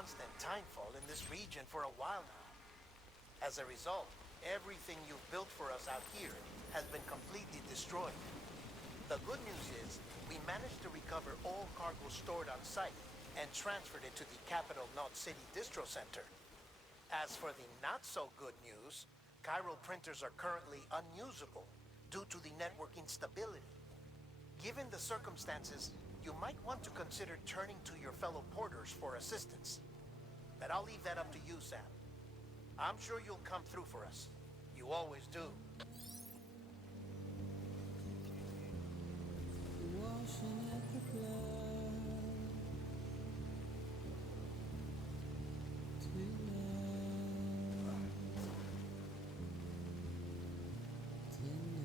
constant timefall in this region for a while now. As a result, everything you've built for us out here has been completely destroyed. The good news is, we managed to recover all cargo stored on site and transferred it to the Capital Knot City Distro Center. As for the not-so-good news, chiral printers are currently unusable due to the network instability. Given the circumstances, you might want to consider turning to your fellow porters for assistance. But I'll leave that up to you, Sam. I'm sure you'll come through for us. You always do. Washing at the club tonight, tonight.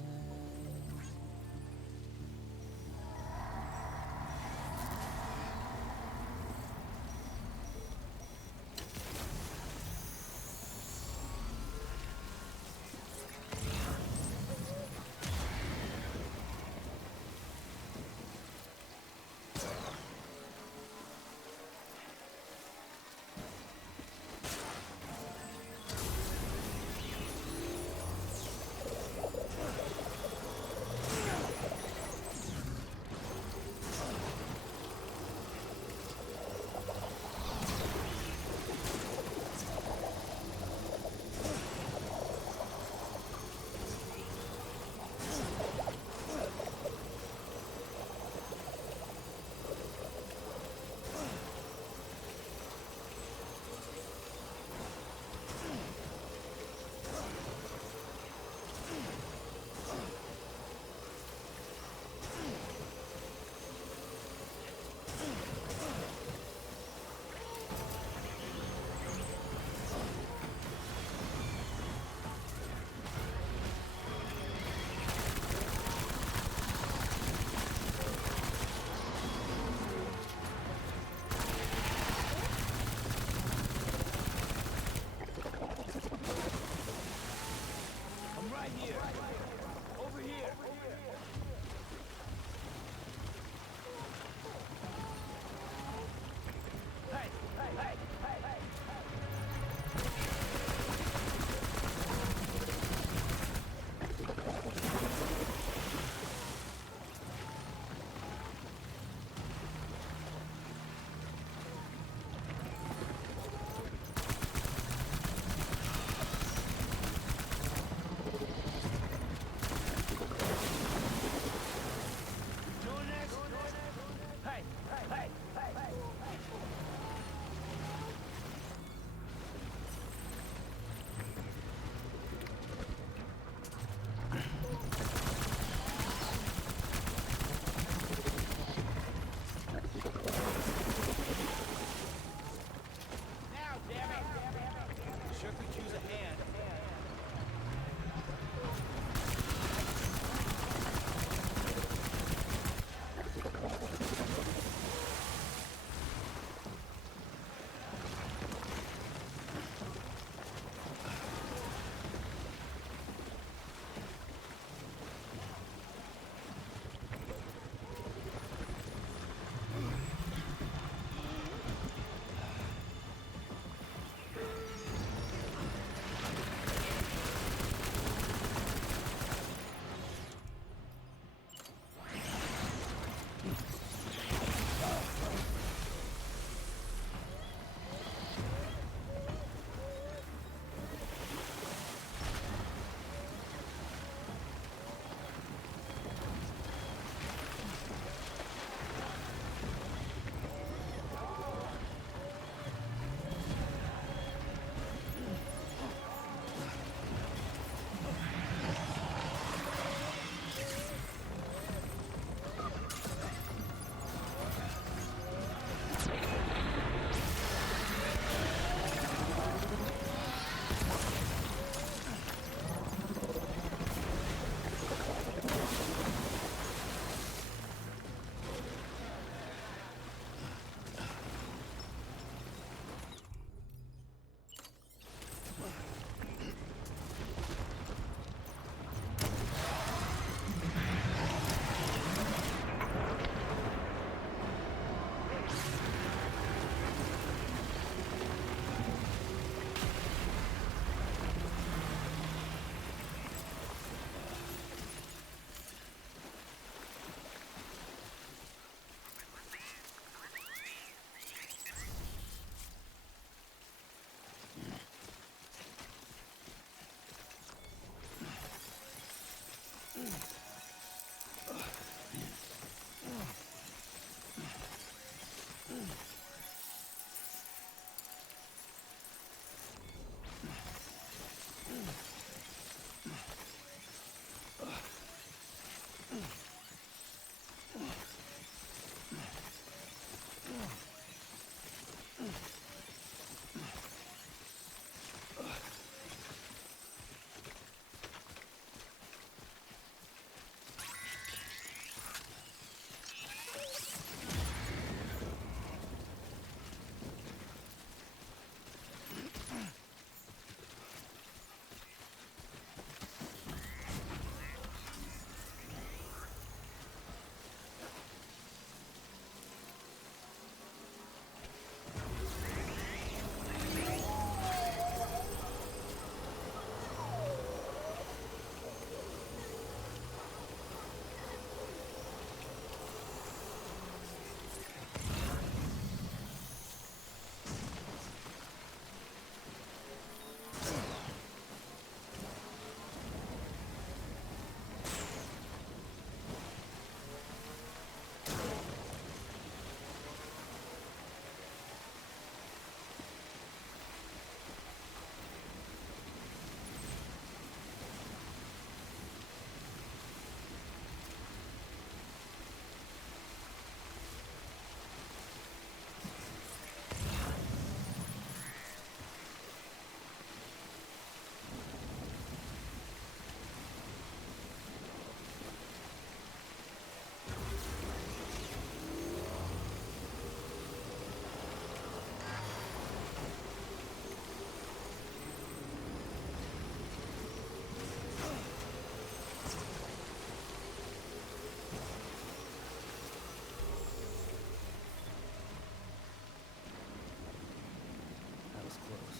That was close.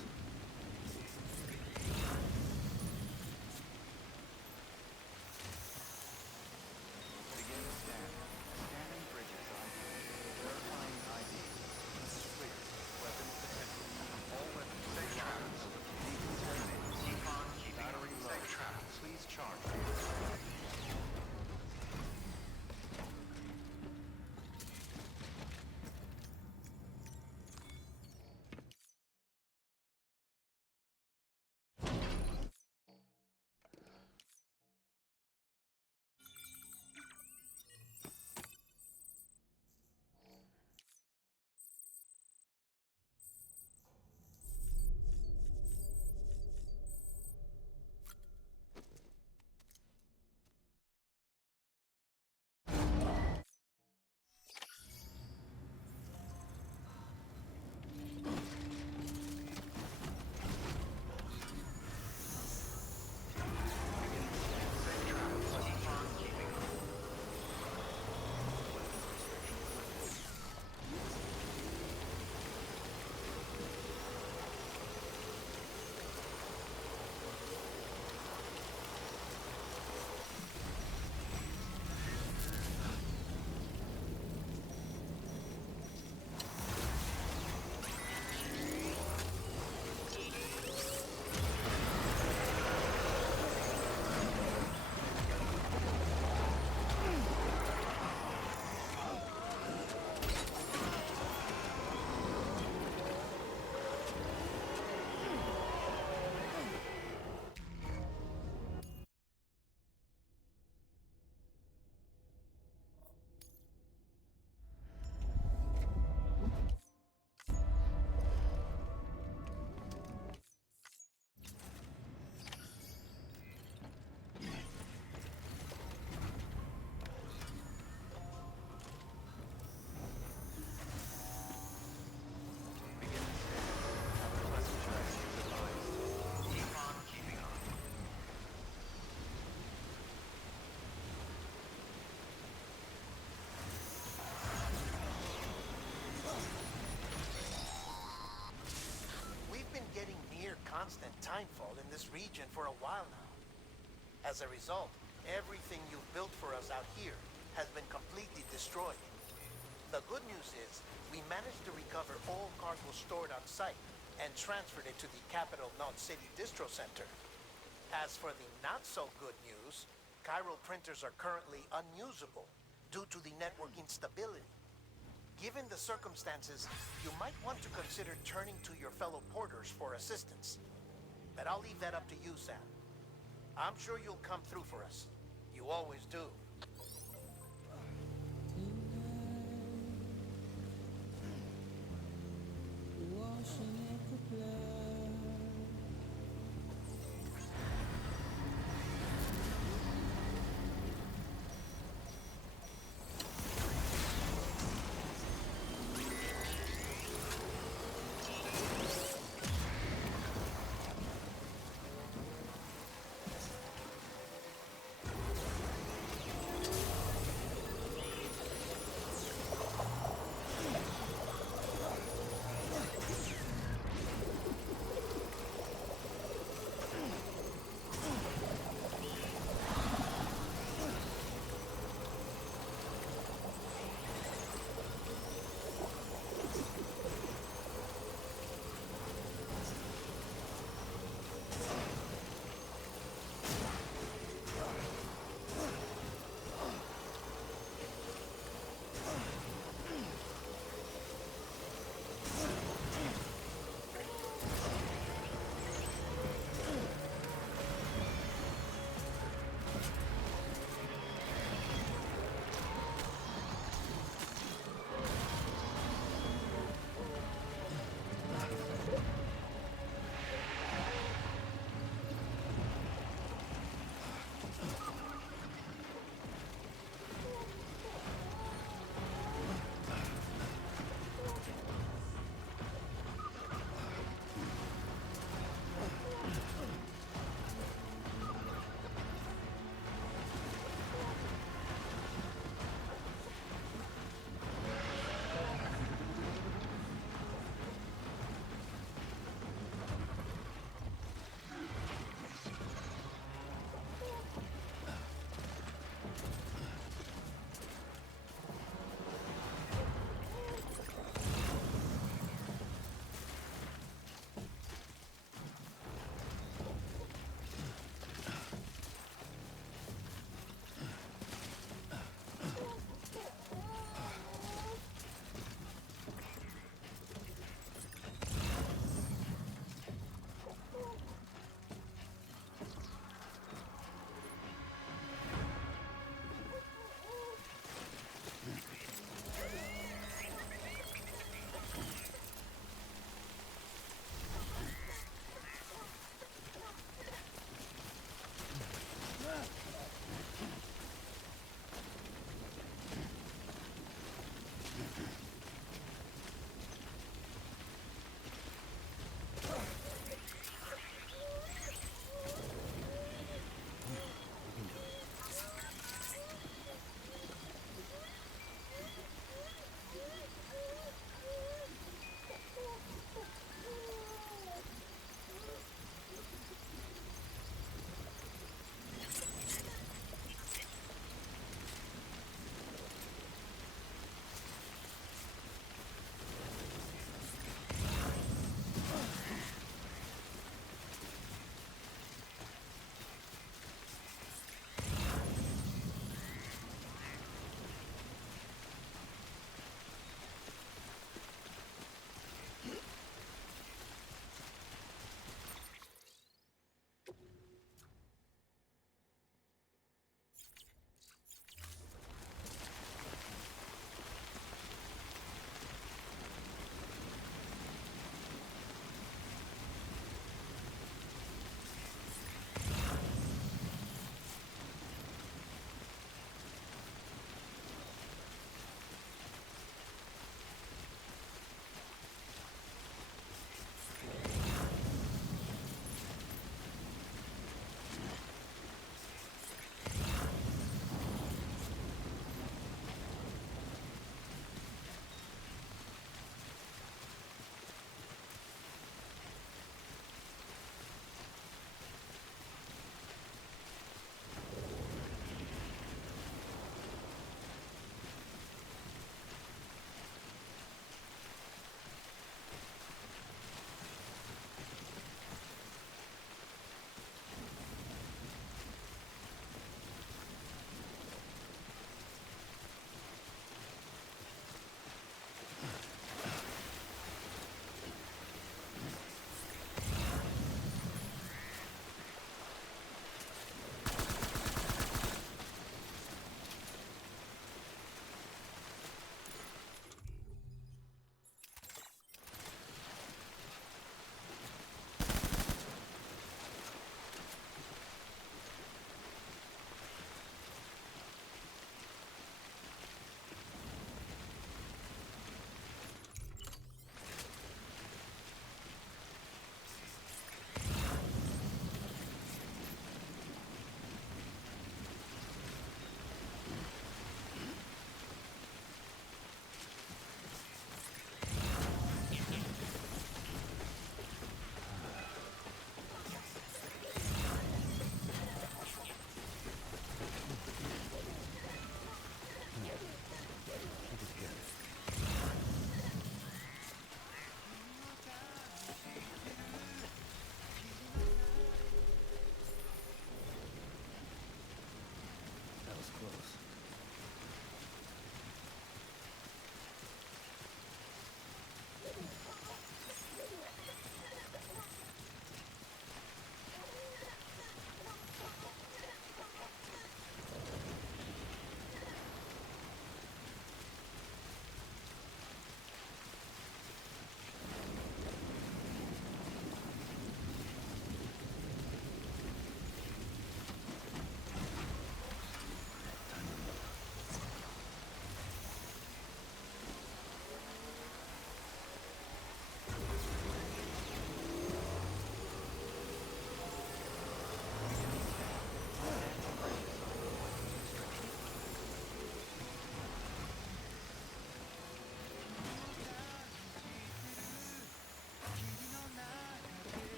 Beginning scanning. Scanning bridges ID. Verifying ID. This is clear. Weapons detected. All weapons safe traps. Decontaminated. Keep on keeping battery low. Safe traps. Please charge. constant timefall in this region for a while now. As a result, everything you've built for us out here has been completely destroyed. The good news is, we managed to recover all cargo stored on site and transferred it to the capital Knot City Distro Center. As for the not-so-good news, chiral printers are currently unusable due to the network instability. Given the circumstances, you might want to consider turning to your fellow porters for assistance. But I'll leave that up to you, Sam. I'm sure you'll come through for us. You always do. Washing at the blood.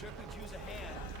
Sure could use a hand.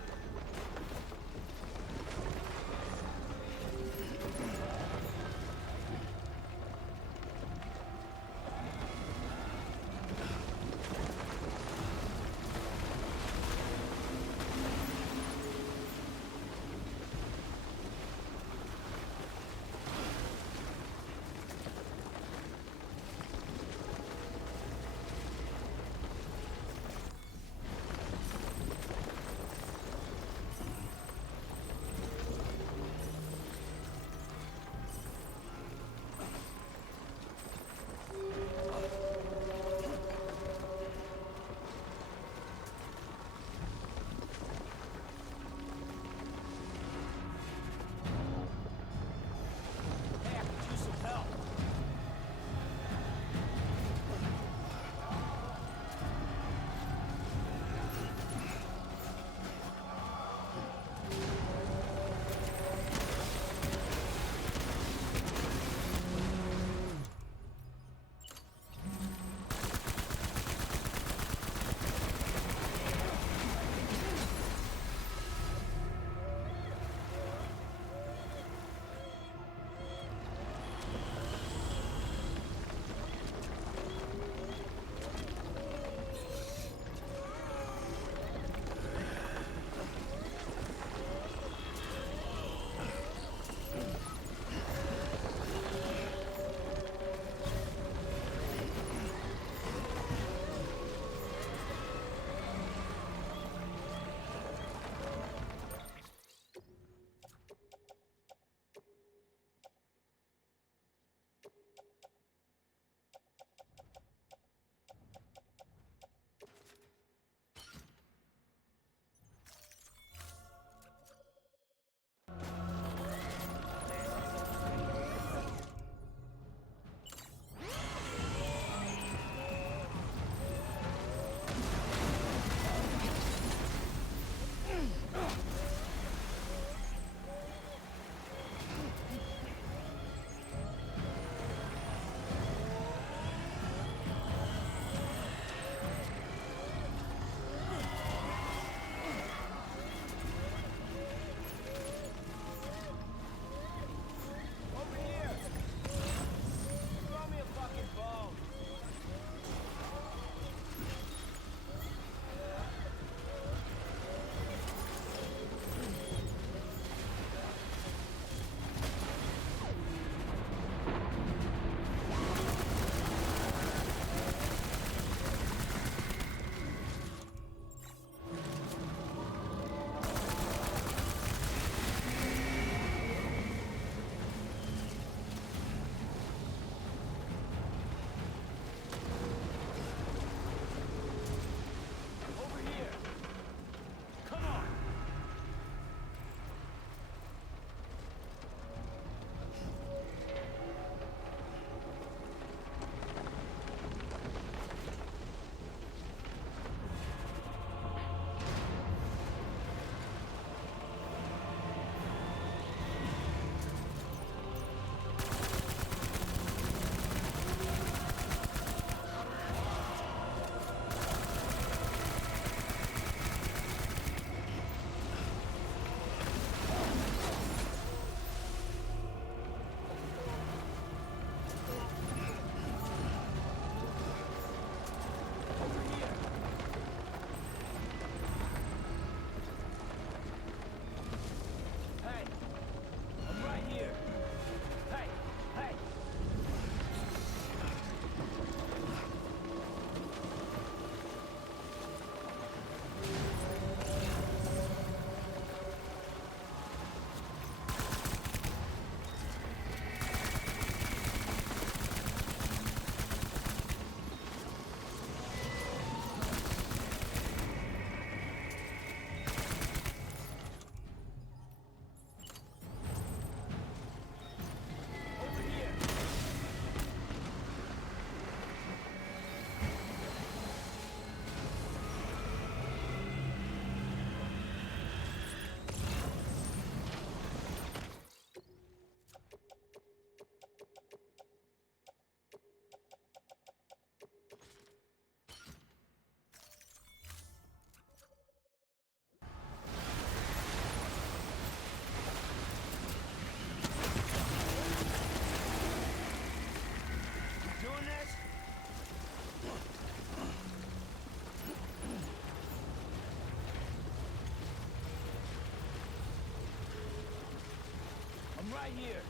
right here.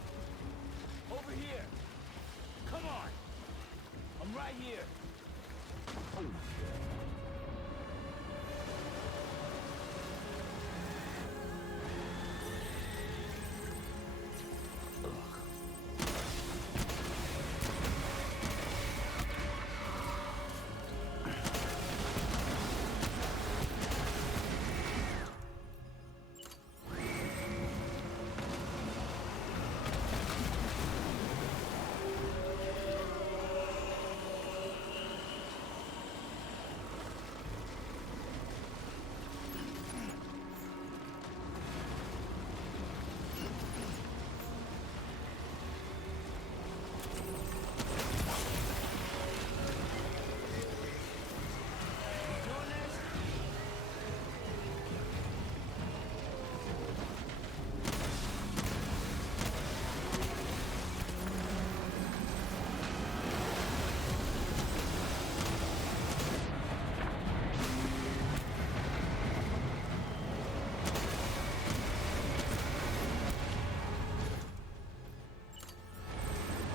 Over here. Come on. I'm right here. Doing this?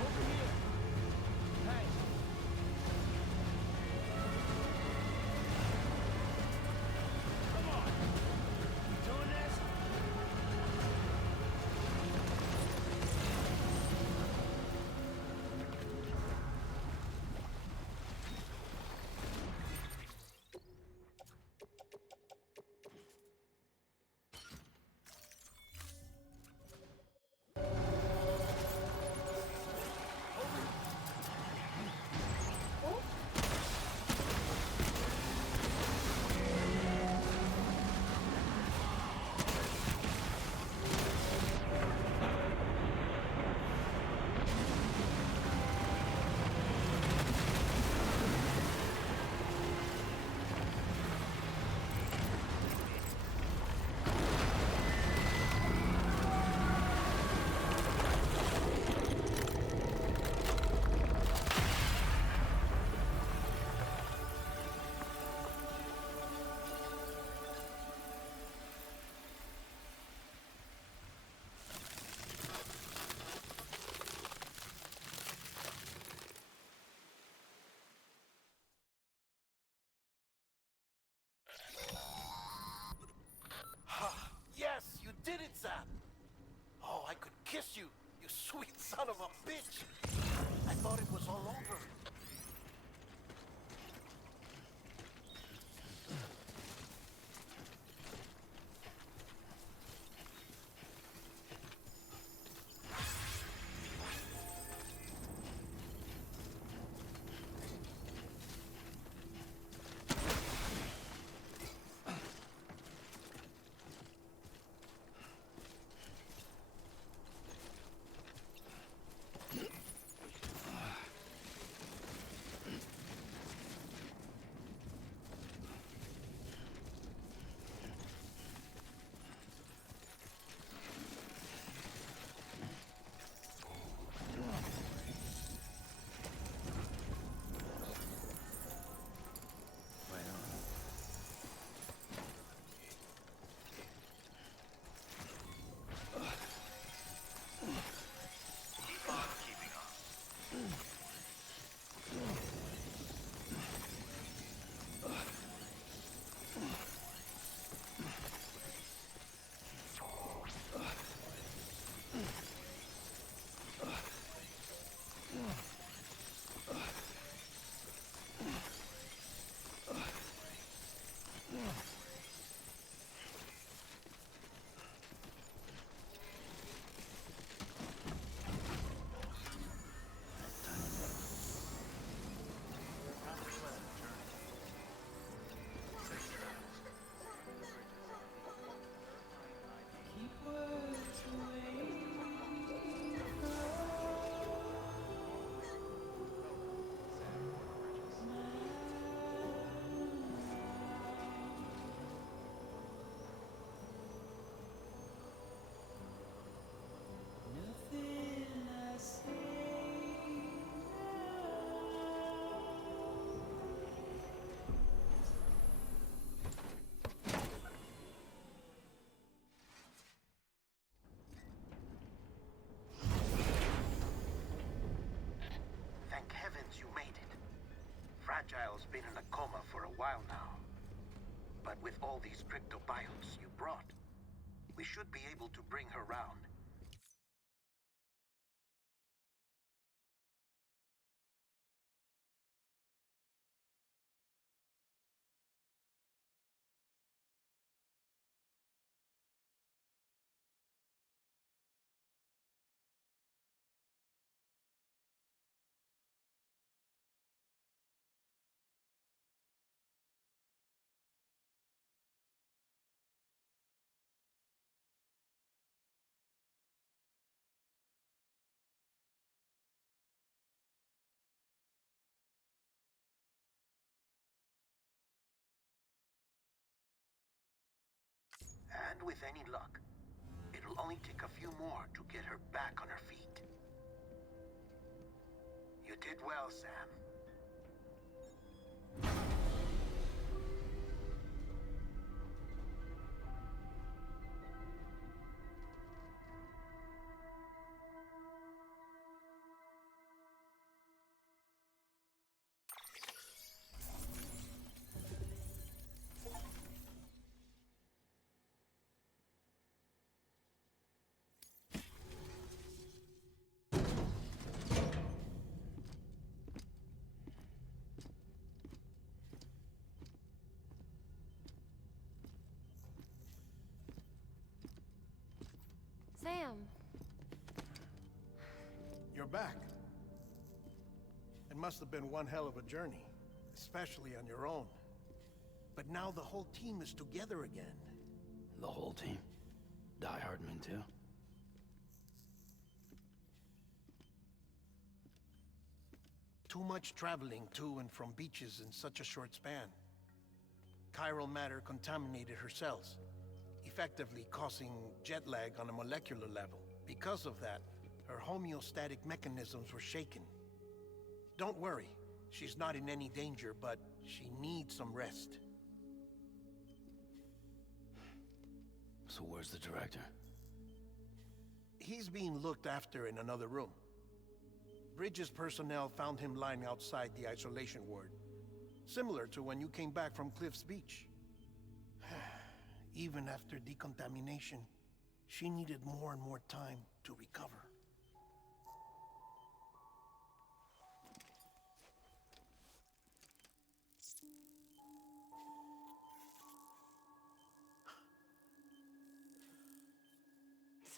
Over here. Hey. Come on. You doing this? Yes, you did it, Sam. Oh, I could kiss you, you sweet son of a bitch. I thought it was all over. But with all these cryptobiotes you brought, we should be able to bring her round. And with any luck, it'll only take a few more to get her back on her feet. You did well, Sam. Sam. You're back. It must have been one hell of a journey, especially on your own. But now the whole team is together again. The whole team? Die Hardman too? Too much traveling to and from beaches in such a short span. Chiral matter contaminated her cells, effectively causing jet lag on a molecular level. Because of that, her homeostatic mechanisms were shaken. Don't worry, she's not in any danger, but she needs some rest. So where's the director? He's being looked after in another room. Bridges personnel found him lying outside the isolation ward, similar to when you came back from Cliff's Beach. Even after decontamination, she needed more and more time to recover.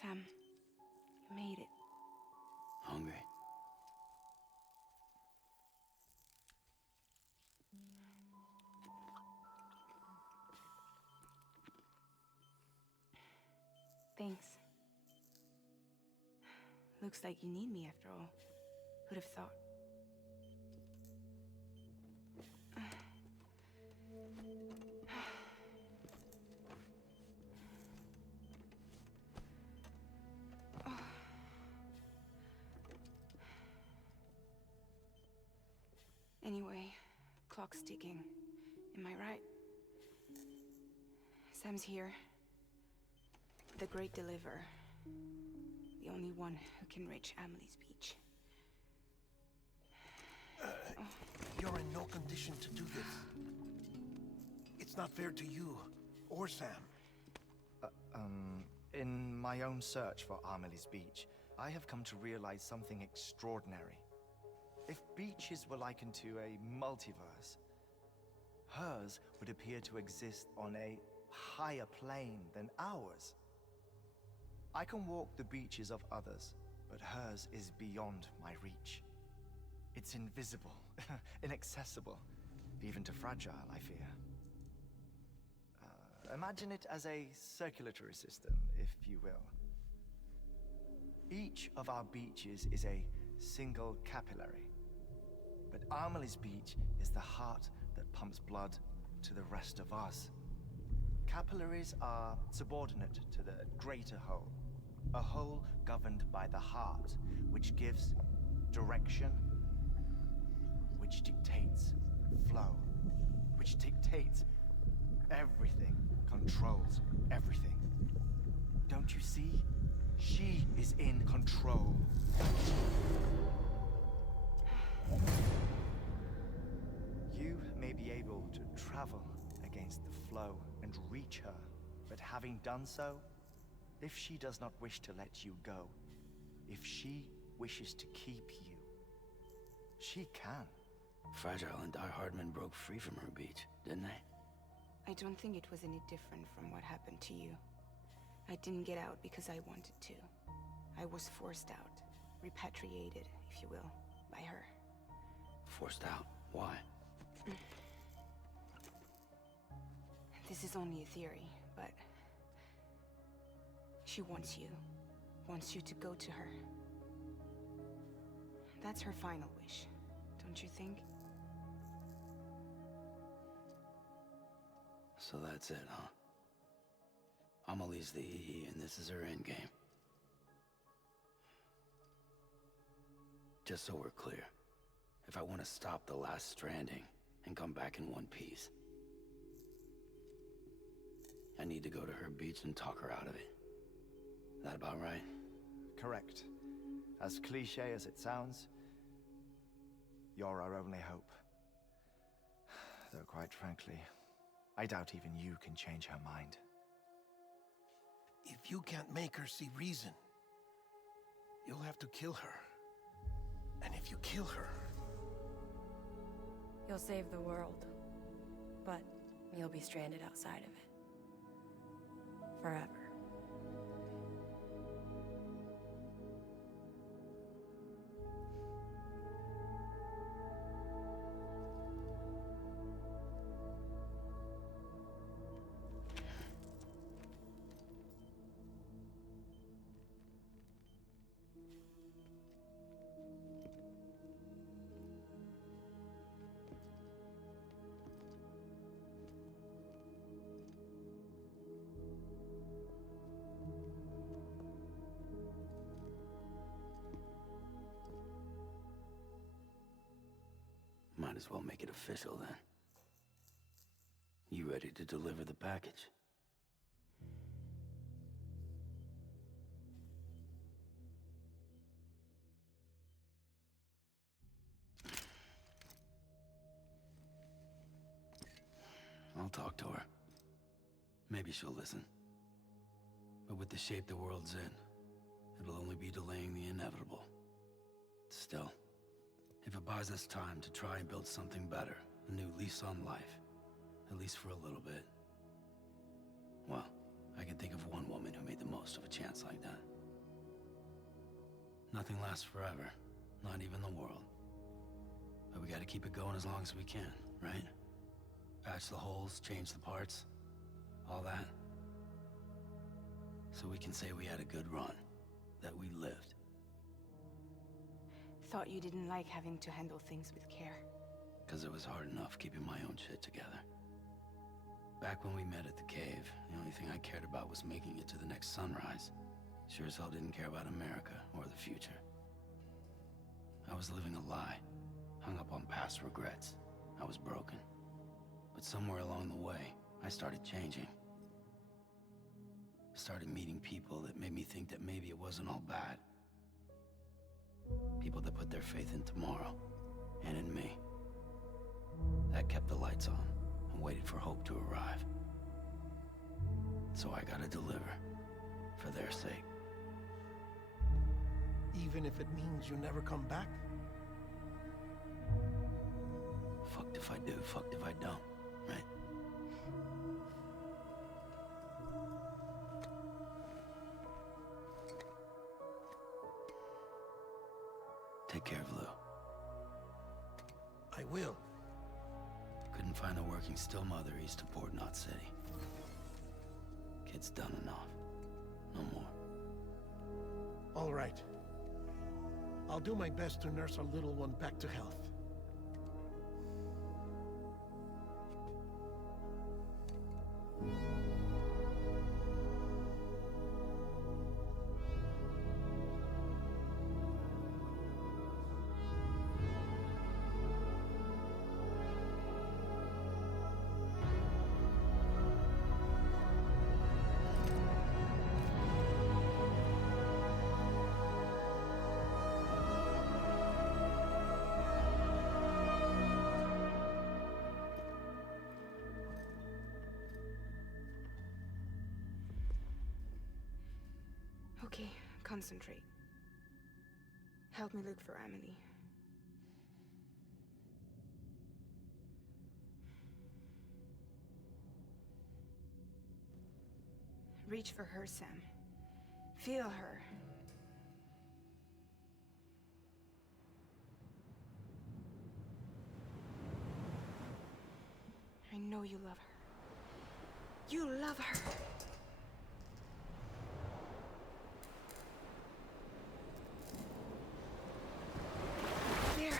Sam, you made it. Hungry? Thanks. Looks like you need me after all. Who'd have thought? Anyway, clock's ticking. Am I right? Sam's here. The Great Deliverer. The only one who can reach Amelie's Beach. You're in no condition to do this. It's not fair to you, or Sam. In my own search for Amelie's Beach, I have come to realize something extraordinary. If beaches were likened to a multiverse, hers would appear to exist on a higher plane than ours. I can walk the beaches of others, but hers is beyond my reach. It's invisible, inaccessible, even to fragile, I fear. Imagine it as a circulatory system, if you will. Each of our beaches is a single capillary. But Amelie's Beach is the heart that pumps blood to the rest of us. Capillaries are subordinate to the greater whole, a whole governed by the heart, which gives direction, which dictates flow, which dictates everything, controls everything. Don't you see? She is in control. You may be able to travel against the flow and reach her. But having done so, if she does not wish to let you go, if she wishes to keep you, she can. Fragile and Die Hardman broke free from her beach, didn't they? I don't think it was any different from what happened to you. I didn't get out because I wanted to. I was forced out. Repatriated, if you will, by her. Forced out? Why? This is only a theory, but... she wants you. Wants you to go to her. That's her final wish, don't you think? So that's it, huh? Amelie's the EE, and this is her endgame. Just so we're clear, if I want to stop the last Stranding and come back in one piece, I need to go to her beach and talk her out of it. That about right? Correct. As cliché as it sounds, you're our only hope. Though quite frankly, I doubt even you can change her mind. If you can't make her see reason, you'll have to kill her. And if you kill her... You'll save the world, but you'll be stranded outside of it. Forever. Might as well make it official then. You ready to deliver the package? I'll talk to her. Maybe she'll listen. But with the shape the world's in, it'll only be delaying the inevitable. Still, if it buys us time to try and build something better, a new lease on life, at least for a little bit, well, I can think of one woman who made the most of a chance like that. Nothing lasts forever, not even the world. But we gotta keep it going as long as we can, right? Patch the holes, change the parts, all that. So we can say we had a good run, that we lived. Thought you didn't like having to handle things with care. Because it was hard enough keeping my own shit together. Back when we met at the cave, the only thing I cared about was making it to the next sunrise. Sure as hell didn't care about America or the future. I was living a lie, hung up on past regrets. I was broken. But somewhere along the way, I started changing. Started meeting people that made me think that maybe it wasn't all bad. People that put their faith in tomorrow, and in me. That kept the lights on, and waited for hope to arrive. So I gotta deliver, for their sake. Even if it means you never come back? Fucked if I do, fucked if I don't, right? Take care of Lou. I will. Couldn't find a working still mother east of Port Knot City. Kid's done enough. No more. All right. I'll do my best to nurse our little one back to health. Concentrate. Help me look for Emily. Reach for her, Sam. Feel her. I know you love her. You love her. There.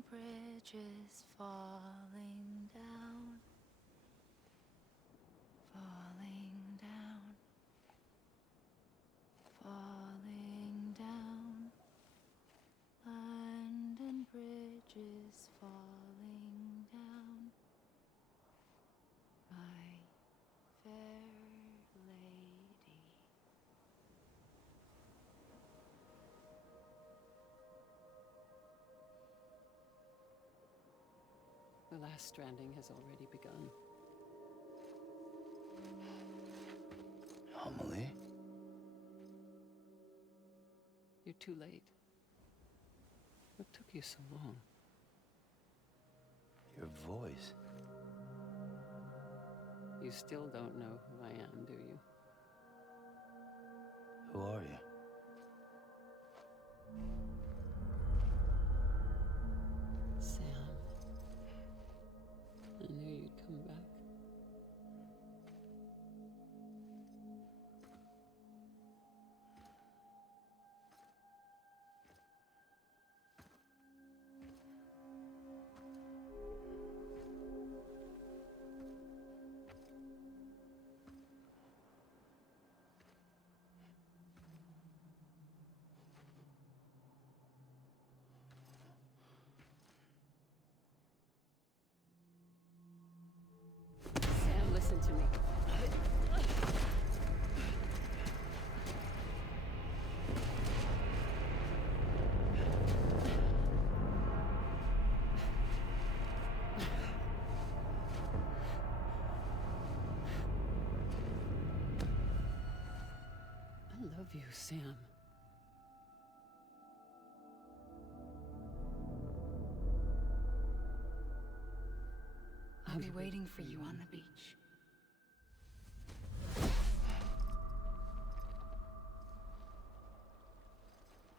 and bridges falling down, falling down, falling down. London bridges falling down, my fair lady. The last stranding has already begun. Amelie? You're too late. What took you so long? Your voice. You still don't know who I am, do you? Who are you? Sam. I knew you'd come back. Sam, listen to me. I love you, Sam. I'll be waiting for you on the beach.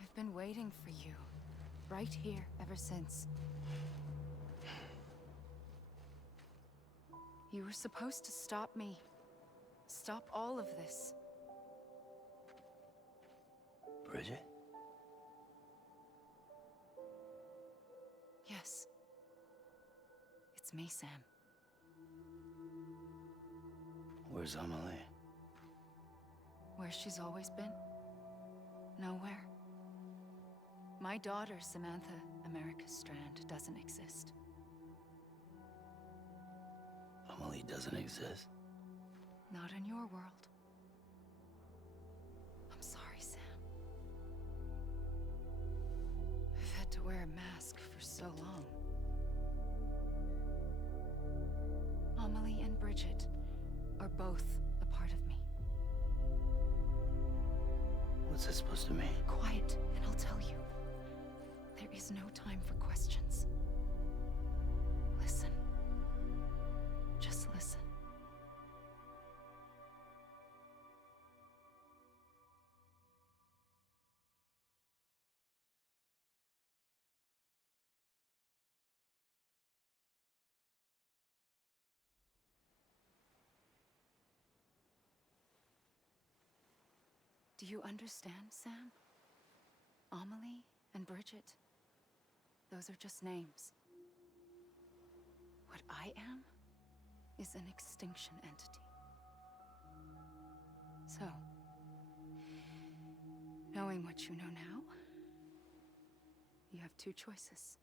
I've been waiting for you, right here, ever since. You were supposed to stop me. Stop all of this. Bridget? Yes. It's me, Sam. Where's Amelie? Where she's always been. Nowhere. My daughter, Samantha America Strand, doesn't exist. Amelie doesn't exist? Not in your world. I'm sorry, Sam. I've had to wear a mask for so long. Amelie and Bridget are both a part of me. What's that supposed to mean? Quiet, and I'll tell you. There is no time for questions. Listen. Just listen. Do you understand, Sam? Amelie and Bridget, those are just names. What I am is an extinction entity. So, knowing what you know now, you have two choices.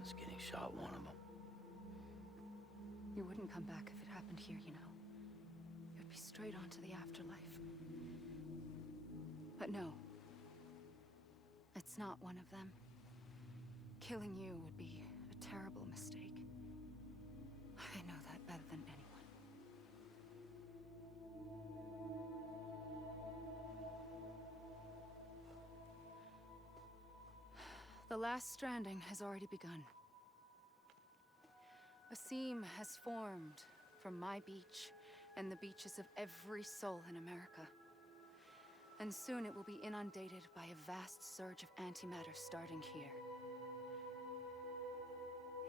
Is getting shot one of them? You wouldn't come back if it happened here, you know. You'd be straight on to the afterlife. But no. It's not one of them. Killing you would be a terrible mistake. I know that better than anyone. The last stranding has already begun. A seam has formed from my beach and the beaches of every soul in America. And soon it will be inundated by a vast surge of antimatter starting here.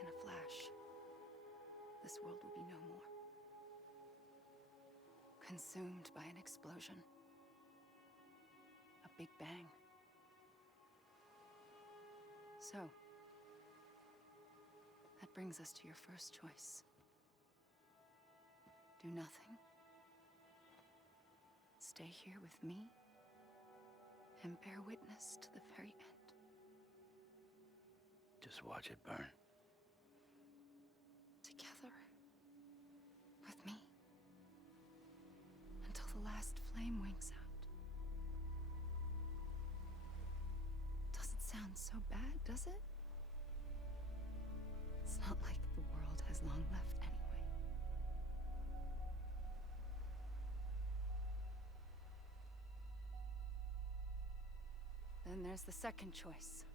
In a flash, this world will be no more. Consumed by an explosion. Big Bang. So, that brings us to your first choice. Do nothing. Stay here with me and bear witness to the very end. Just watch it burn. Together. With me. Until the last flame winks out. Doesn't sound so bad, does it? It's not like the world has long left anyway. Then there's the second choice.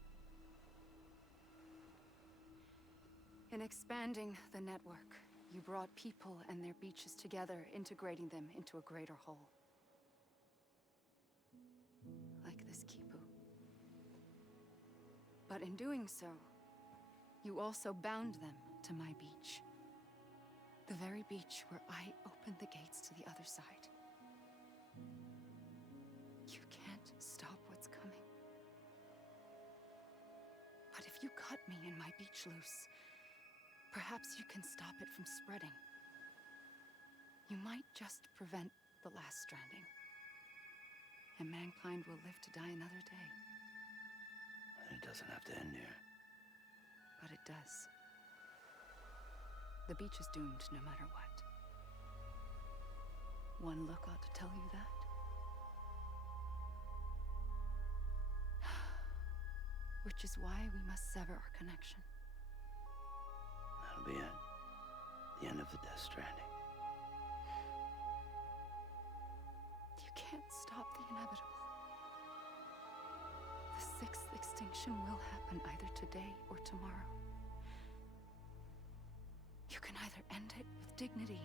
In expanding the network, you brought people and their beaches together, integrating them into a greater whole. Like this Kipu. But in doing so, you also bound them to my beach. The very beach where I opened the gates to the other side. You can't stop what's coming. But if you cut me and my beach loose, perhaps you can stop it from spreading. You might just prevent the last stranding. And mankind will live to die another day. And it doesn't have to end here. But it does. The beach is doomed no matter what. One look ought to tell you that. Which is why we must sever our connection. That'll be it. The end of the Death Stranding. You can't stop the inevitable. The sixth extinction will happen either today or tomorrow. You can either end it with dignity,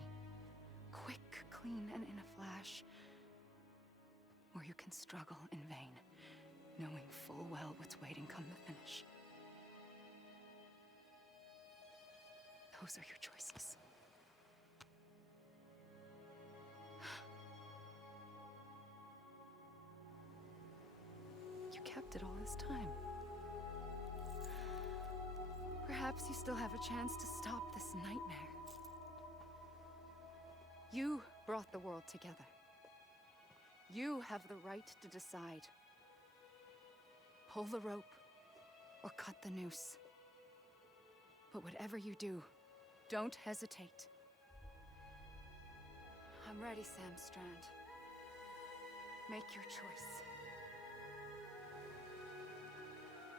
quick, clean, and in a flash, or you can struggle in vain, knowing full well what's waiting come the finish. Those are your choices. You kept it all this time. Perhaps you still have a chance to stop this nightmare. You brought the world together. You have the right to decide. Pull the rope or cut the noose. But whatever you do, don't hesitate. I'm ready, Sam Strand. Make your choice.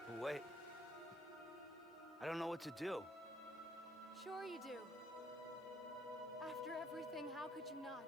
But wait. I don't know what to do. Sure you do. After everything, how could you not?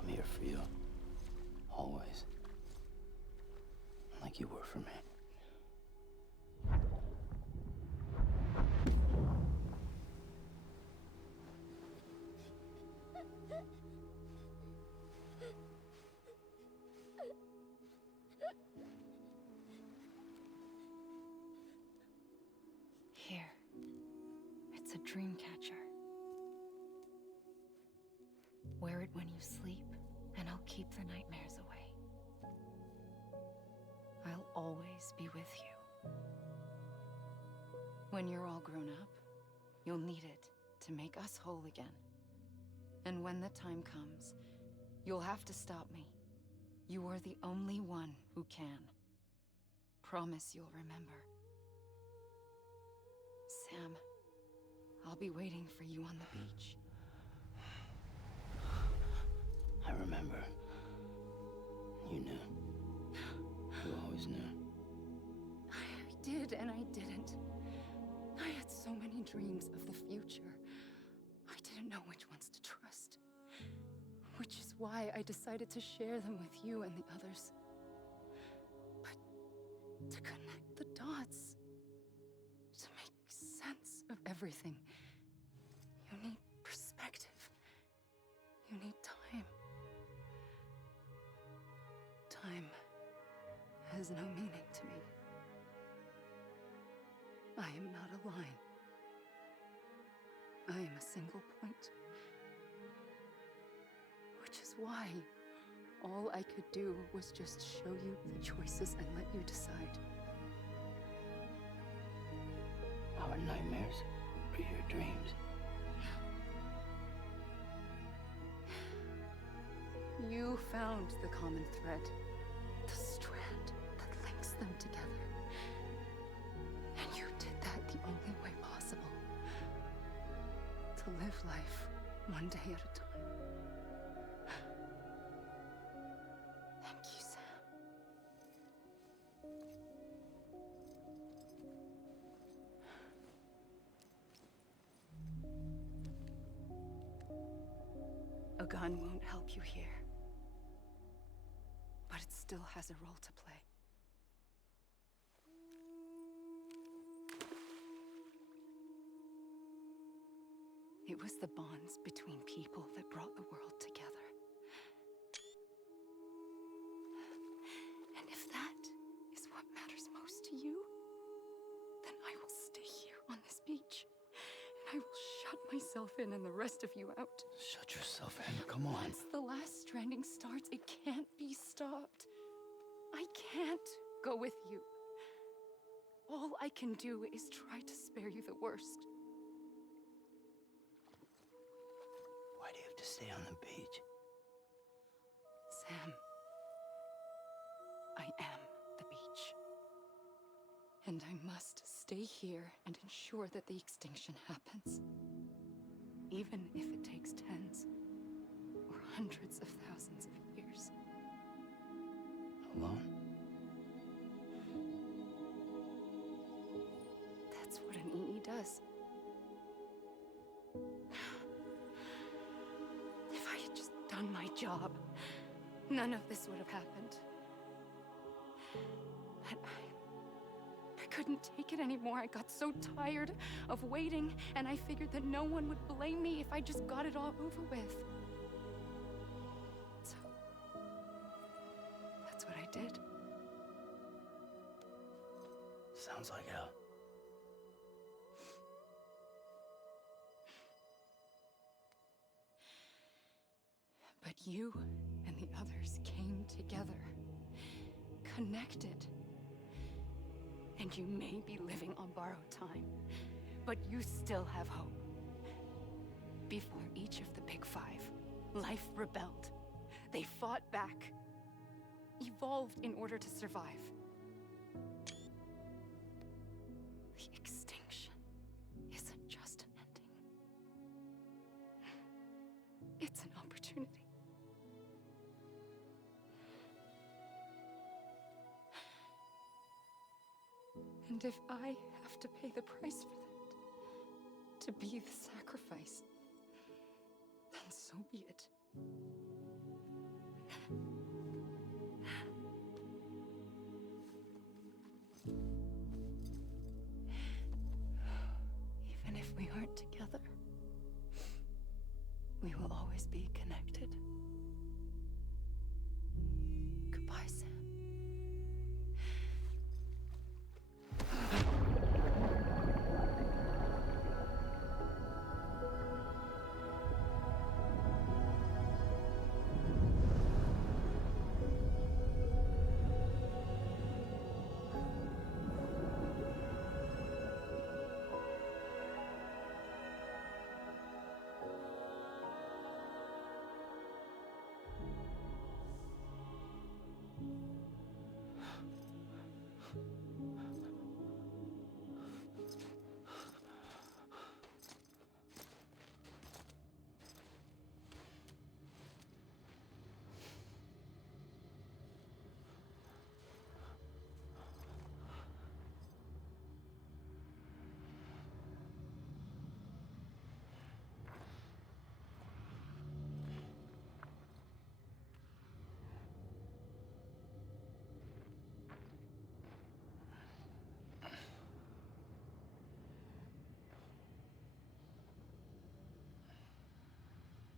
I'm here for you. Always. Like you were for me. Here. It's a dream catcher. Wear it when you sleep, and I'll keep the nightmares away. I'll always be with you. When you're all grown up, you'll need it to make us whole again. And when the time comes, you'll have to stop me. You are the only one who can. Promise you'll remember. Sam, I'll I'll be waiting for you on the beach. I remember. You knew. You always knew. I did and I didn't. I had so many dreams of the future. I didn't know which ones to trust. Which is why I decided to share them with you and the others. But to connect the dots, to make sense of everything, you need perspective. You need time. Time has no meaning to me. I am not a line. I am a single point. Which is why all I could do was just show you the choices and let you decide. Our nightmares are your dreams. You found the common thread, the strand that links them together. And you did that the only way possible. To live life one day at a time. Thank you, Sam. A gun won't help you here. But it still has a role to play. It was the bonds between people that brought the world together. And if that is what matters most to you, then I will stay here on this beach. And I will shut myself in and the rest of you out. Shut yourself in, come on. Once the last stranding starts, it can't be stopped. I can't go with you. All I can do is try to spare you the worst. Why do you have to stay on the beach? Sam, I am the beach. And I must stay here and ensure that the extinction happens. Even if it takes tens or hundreds of thousands of years. Alone? That's what an EE does. If I had just done my job, none of this would have happened. But I couldn't take it anymore. I got so tired of waiting, and I figured that no one would blame me if I just got it all over with. So, that's what I did. Sounds like hell. But you and the others came together, connected. And you may be living on borrowed time, but you still have hope. Before each of the Big Five, life rebelled. They fought back, evolved in order to survive. The extinction isn't just an ending. It's an opportunity. And if I have to pay the price for that, to be the sacrifice, then so be it. Even if we aren't together, we will always be connected. Goodbye, Sam.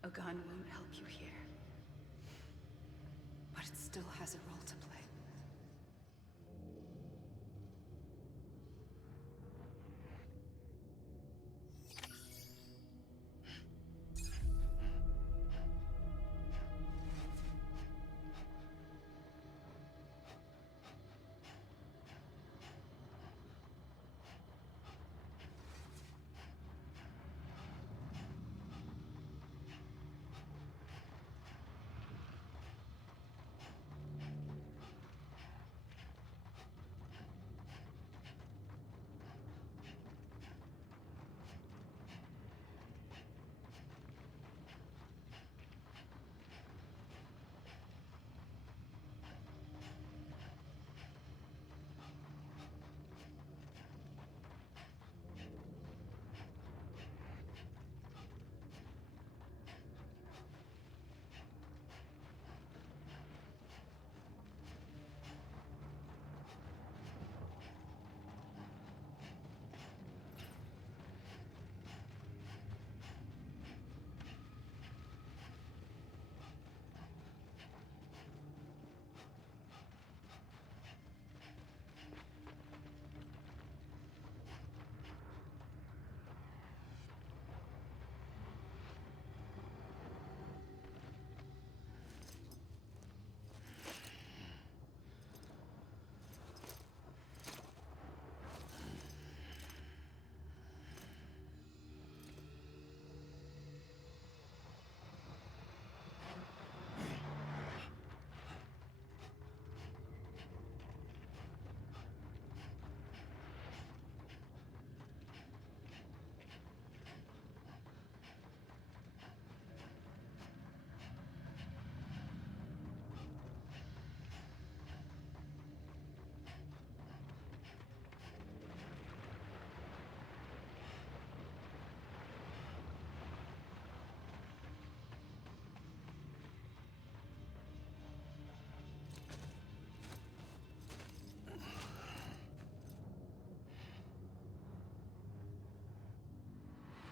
A gun won't help you here. But it still has a role to play.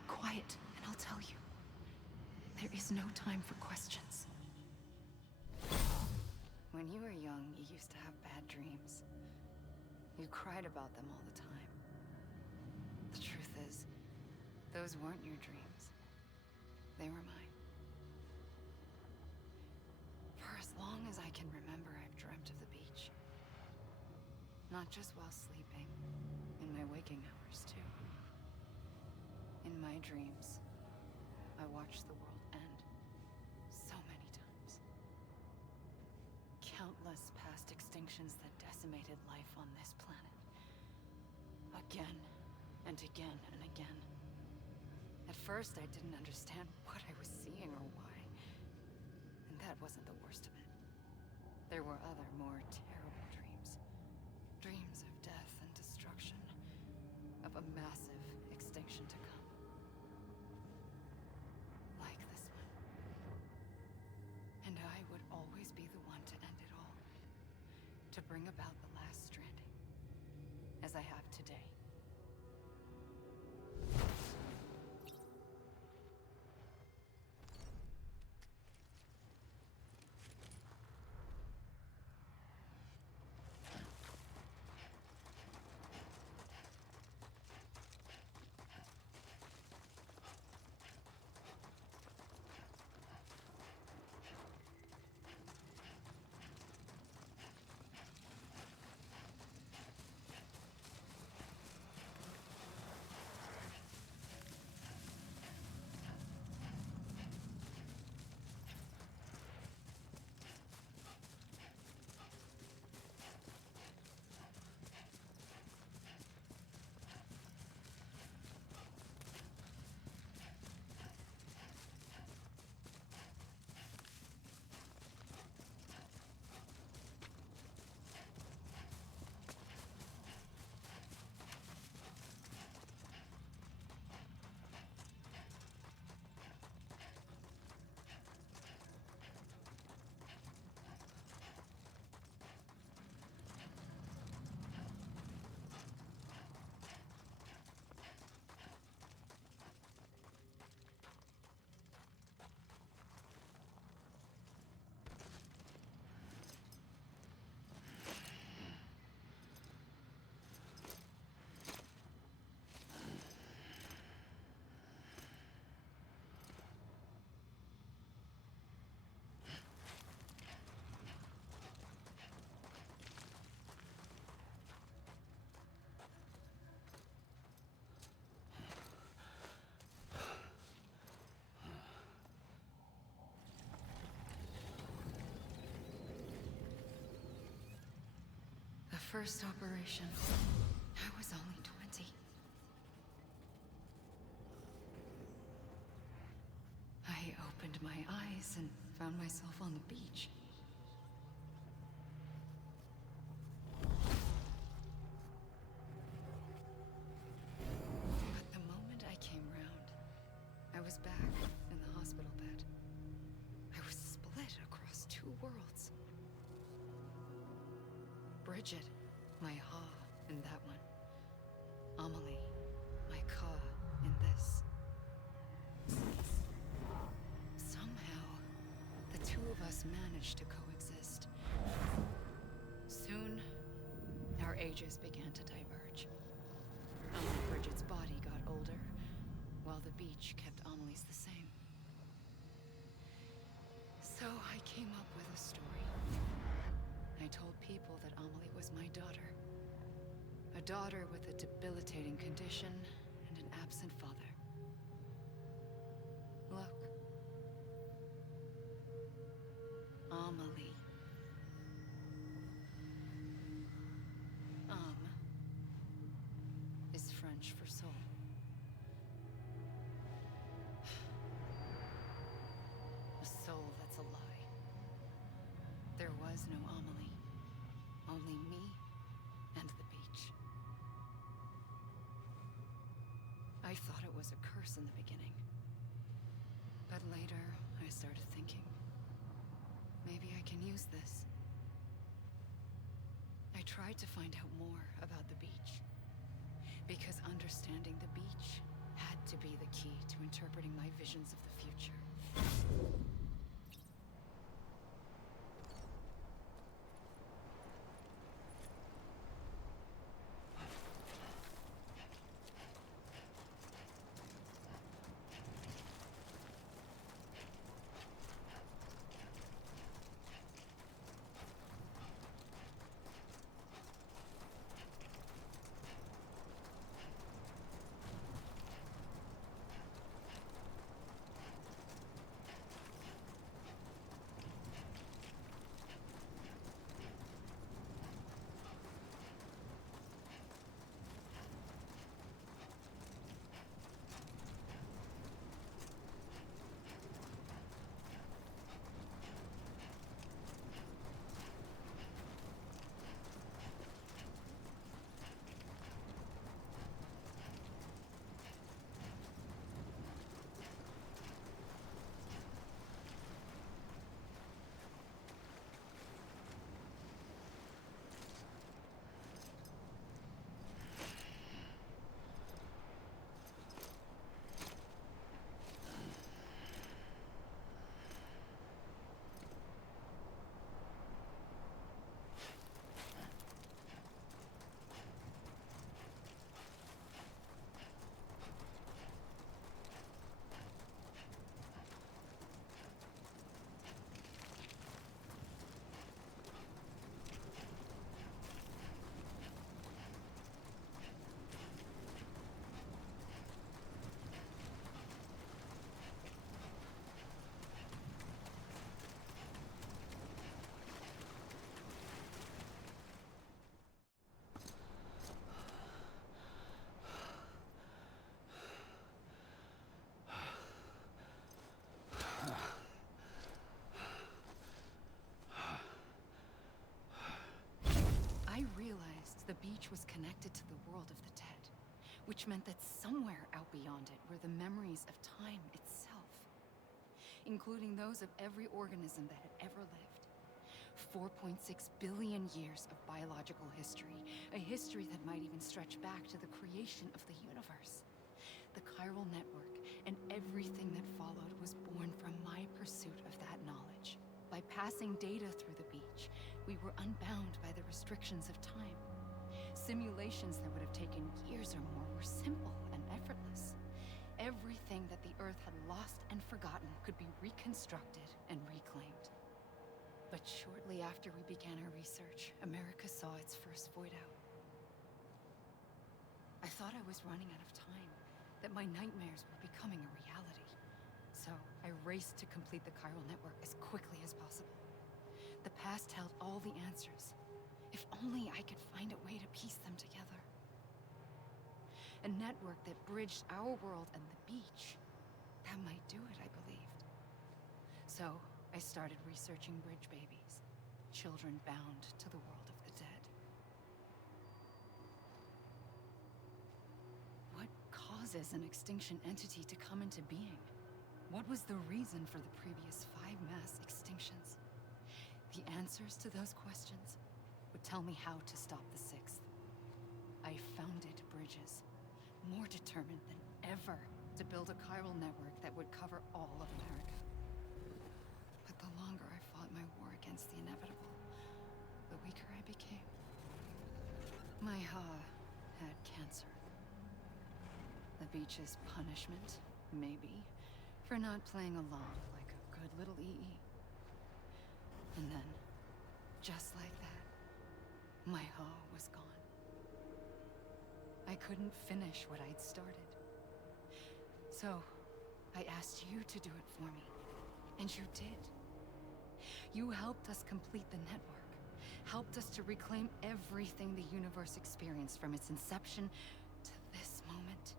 Quiet, and I'll tell you. There is no time for questions. When you were young, you used to have bad dreams. You cried about them all the time. The truth is, those weren't your dreams. They were mine. For as long as I can remember, I've dreamt of the beach. Not just while sleeping, in my waking hours, too. In my dreams, I watched the world end so many times. Countless past extinctions that decimated life on this planet. Again and again and again. At first, I didn't understand what I was seeing or why. And that wasn't the worst of it. There were other, more terrible dreams. Dreams of death and destruction. Of a massive extinction to come. Like this one. And I would always be the one to end it all. To bring about the last stranding. As I have today. first operation, I was only 20. I opened my eyes and found myself on the beach. But the moment I came round, I was back in the hospital bed. I was split across two worlds. Bridget, my Ha in that one. Amelie, my Ka in this. Somehow, the two of us managed to coexist. Soon, our ages began to diverge. Bridget's body got older, while the beach kept Amelie's the same. So I came up with a story. I told people that Amelie was my daughter. A daughter with a debilitating condition and an absent father. Look. Amelie. Is French for soul. A soul that's a lie. There was no Amelie. Only me and the beach. I thought it was a curse in the beginning. But later, I started thinking, maybe I can use this. I tried to find out more about the beach. Because understanding the beach had to be the key to interpreting my visions of the future. I realized the beach was connected to the world of the dead, which meant that somewhere out beyond it were the memories of time itself, including those of every organism that had ever lived. 4.6 billion years of biological history, a history that might even stretch back to the creation of the universe. The chiral network and everything that followed was born from my pursuit of that knowledge. By passing data through the beach, we were unbound by the restrictions of time. Simulations that would have taken years or more were simple and effortless. Everything that the Earth had lost and forgotten could be reconstructed and reclaimed. But shortly after we began our research, America saw its first void out. I thought I was running out of time, that my nightmares were becoming a reality. So I raced to complete the chiral network as quickly as possible. The past held all the answers. If only I could find a way to piece them together. A network that bridged our world and the beach. That might do it, I believed. So, I started researching bridge babies. Children bound to the world of the dead. What causes an extinction entity to come into being? What was the reason for the previous 5 mass extinctions? The answers to those questions would tell me how to stop the 6th. I founded bridges, more determined than ever to build a chiral network that would cover all of America. But the longer I fought my war against the inevitable, the weaker I became. My Ha had cancer. The beach's punishment, maybe, for not playing along like a good little EE. And then, just like that, my Ha was gone. I couldn't finish what I'd started. So, I asked you to do it for me, and you did. You helped us complete the network, helped us to reclaim everything the universe experienced from its inception to this moment.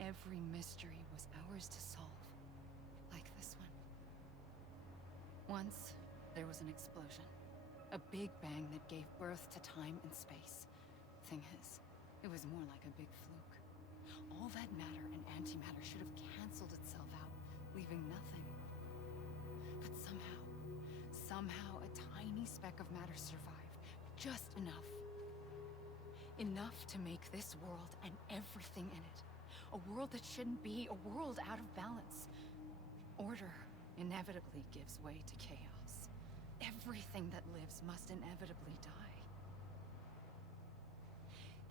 Every mystery was ours to solve, like this one. Once, there was an explosion. A big bang that gave birth to time and space. Thing is, it was more like a big fluke. All that matter and antimatter should have canceled itself out, leaving nothing. But somehow a tiny speck of matter survived. Just enough. Enough to make this world and everything in it. A world that shouldn't be, a world out of balance. Order inevitably gives way to chaos. Everything that lives must inevitably die.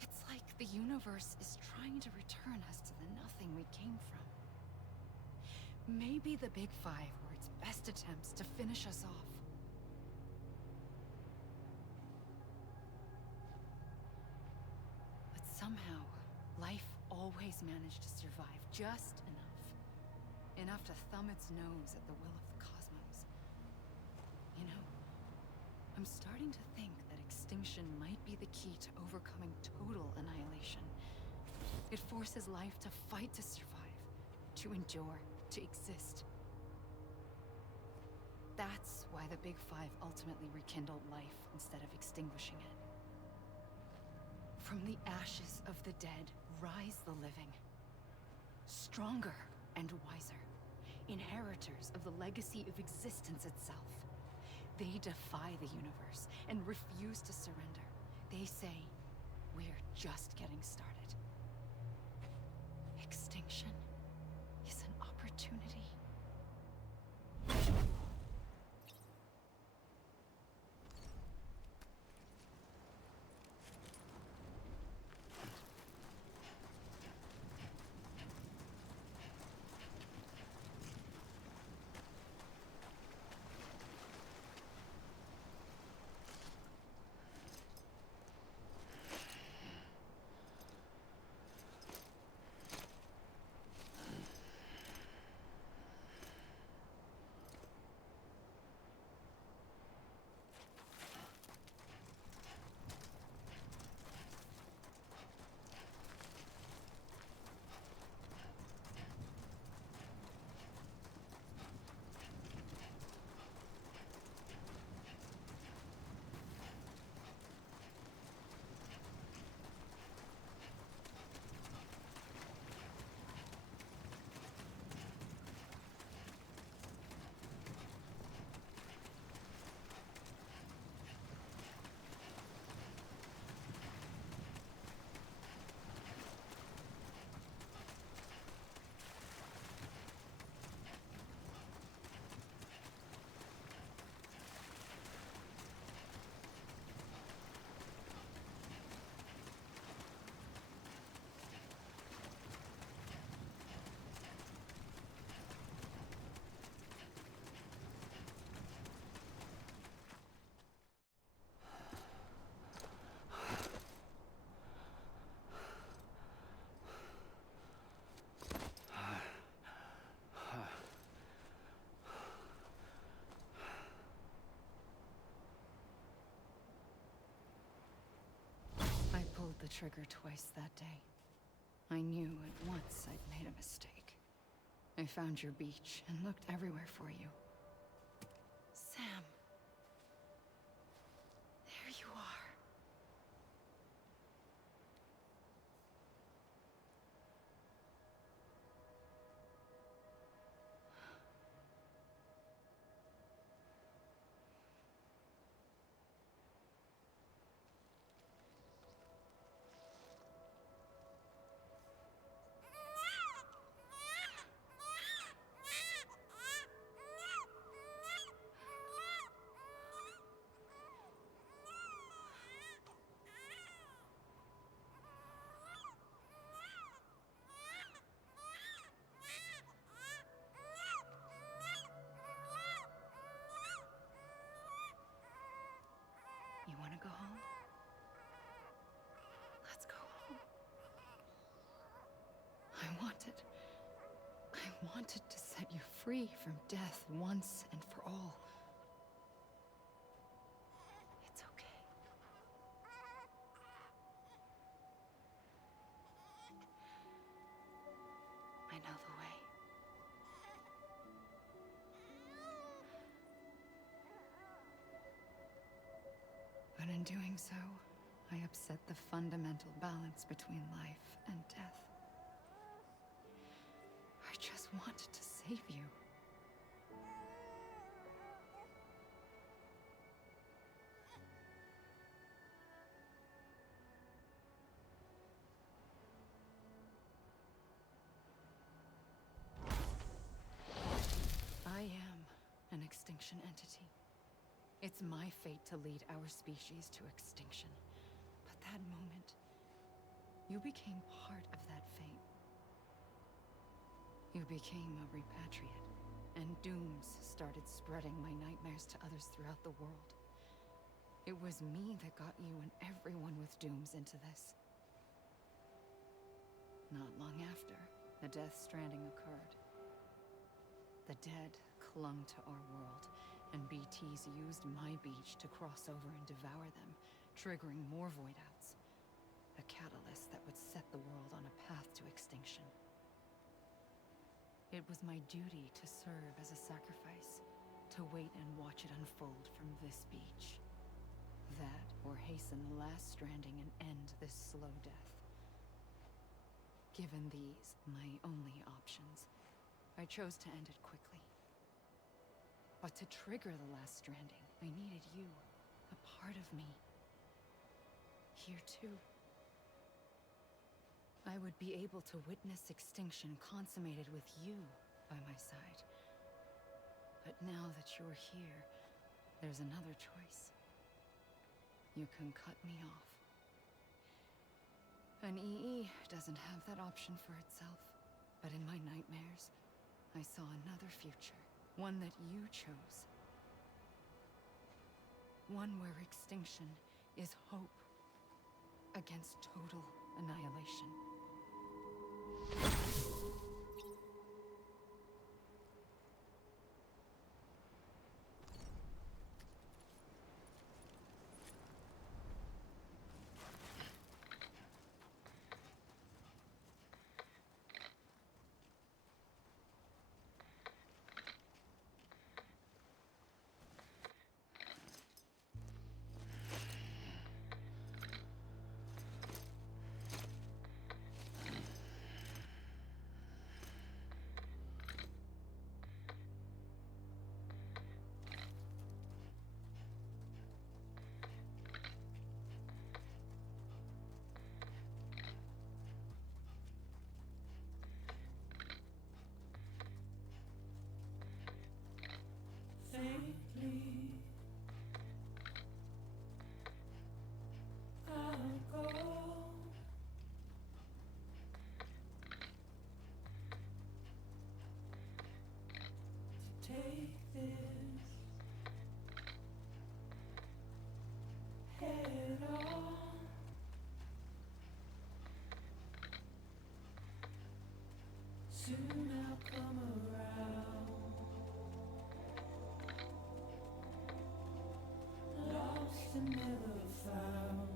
It's like the universe is trying to return us to the nothing we came from. Maybe the Big Five were its best attempts to finish us off. But somehow, life always managed to survive just enough. Enough to thumb its nose at the will of the cosmos. You know, I'm starting to think that extinction might be the key to overcoming total annihilation. It forces life to fight to survive, to endure, to exist. That's why the Big Five ultimately rekindled life instead of extinguishing it. From the ashes of the dead rise the living. Stronger and wiser. Inheritors of the legacy of existence itself. They defy the universe and refuse to surrender. They say, we're just getting started. Extinction is an opportunity. trigger twice that day. I knew at once I'd made a mistake. I found your beach and looked everywhere for you. Sam. There you are. You want to go home? Let's go home. I wanted to set you free from death once and for all. It's okay. I know the way. But in doing so, I upset the fundamental balance between life and death. I just wanted to save you. I am an extinction entity. It's my fate to lead our species to extinction. But that moment, you became part of that fate. You became a repatriate, and dooms started spreading my nightmares to others throughout the world. It was me that got you and everyone with dooms into this. Not long after, the Death Stranding occurred. The dead clung to our world, and BTs used my beach to cross over and devour them, triggering more void-outs. A catalyst that would set the world on a path to extinction. It was my duty to serve as a sacrifice, to wait and watch it unfold from this beach. That, or hasten the last stranding and end this slow death. Given these, my only options, I chose to end it quickly. But to trigger the last stranding, I needed you, a part of me. Here too. I would be able to witness extinction consummated with you by my side. But now that you're here, there's another choice. You can cut me off. An EE doesn't have that option for itself. But in my nightmares, I saw another future. One that you chose. One where extinction is hope against total annihilation. Soon I'll come around. Lost and never found.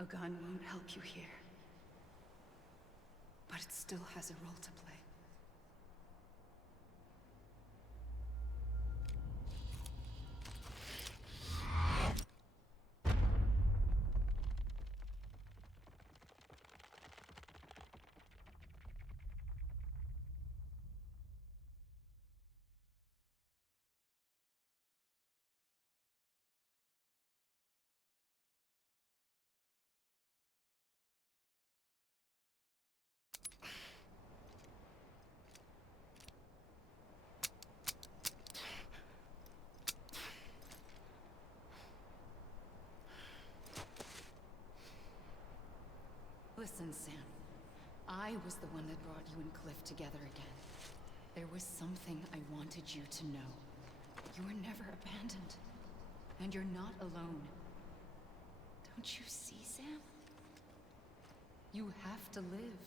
A gun won't help you here. But it still has a role to play. Listen, Sam. I was the one that brought you and Cliff together again. There was something I wanted you to know. You were never abandoned. And you're not alone. Don't you see, Sam? You have to live.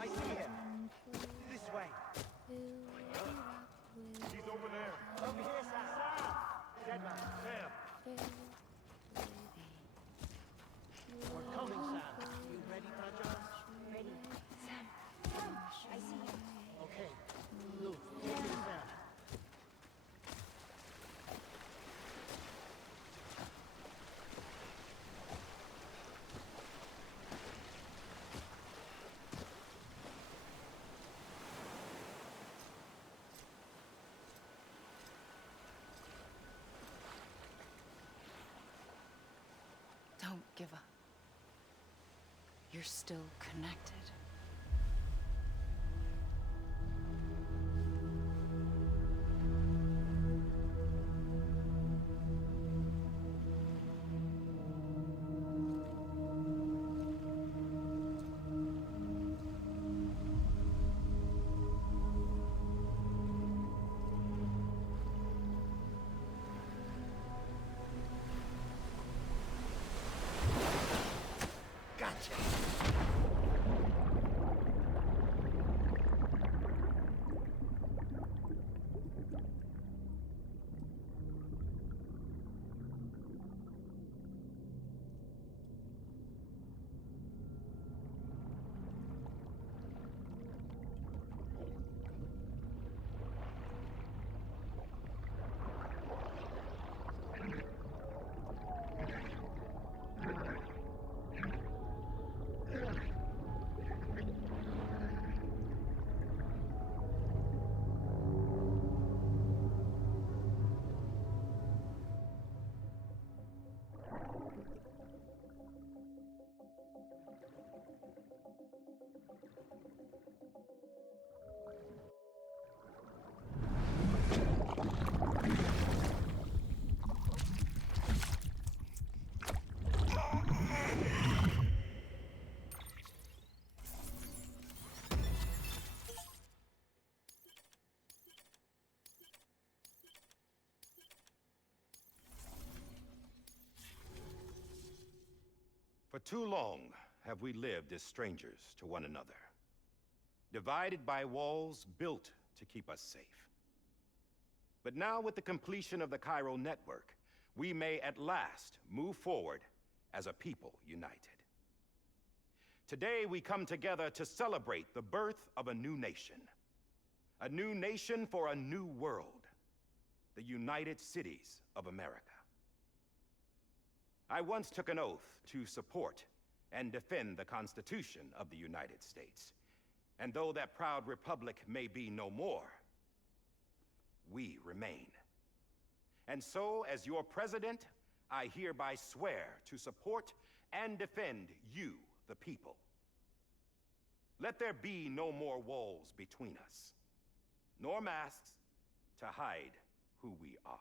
I see him. This way. He's over there. Over here, Sam. Deadman. Sam. We're coming, Sam. You ready, Raja? Ready? Sam. I see you. Okay. Luke, take me, Sam. Don't give up. You're still connected. Gotcha. For too long have we lived as strangers to one another, divided by walls built to keep us safe. But now, with the completion of the Chiral network, we may at last move forward as a people united. Today, we come together to celebrate the birth of a new nation for a new world, the United Cities of America. I once took an oath to support and defend the Constitution of the United States. And though that proud republic may be no more, we remain. And so, as your president, I hereby swear to support and defend you, the people. Let there be no more walls between us, nor masks to hide who we are.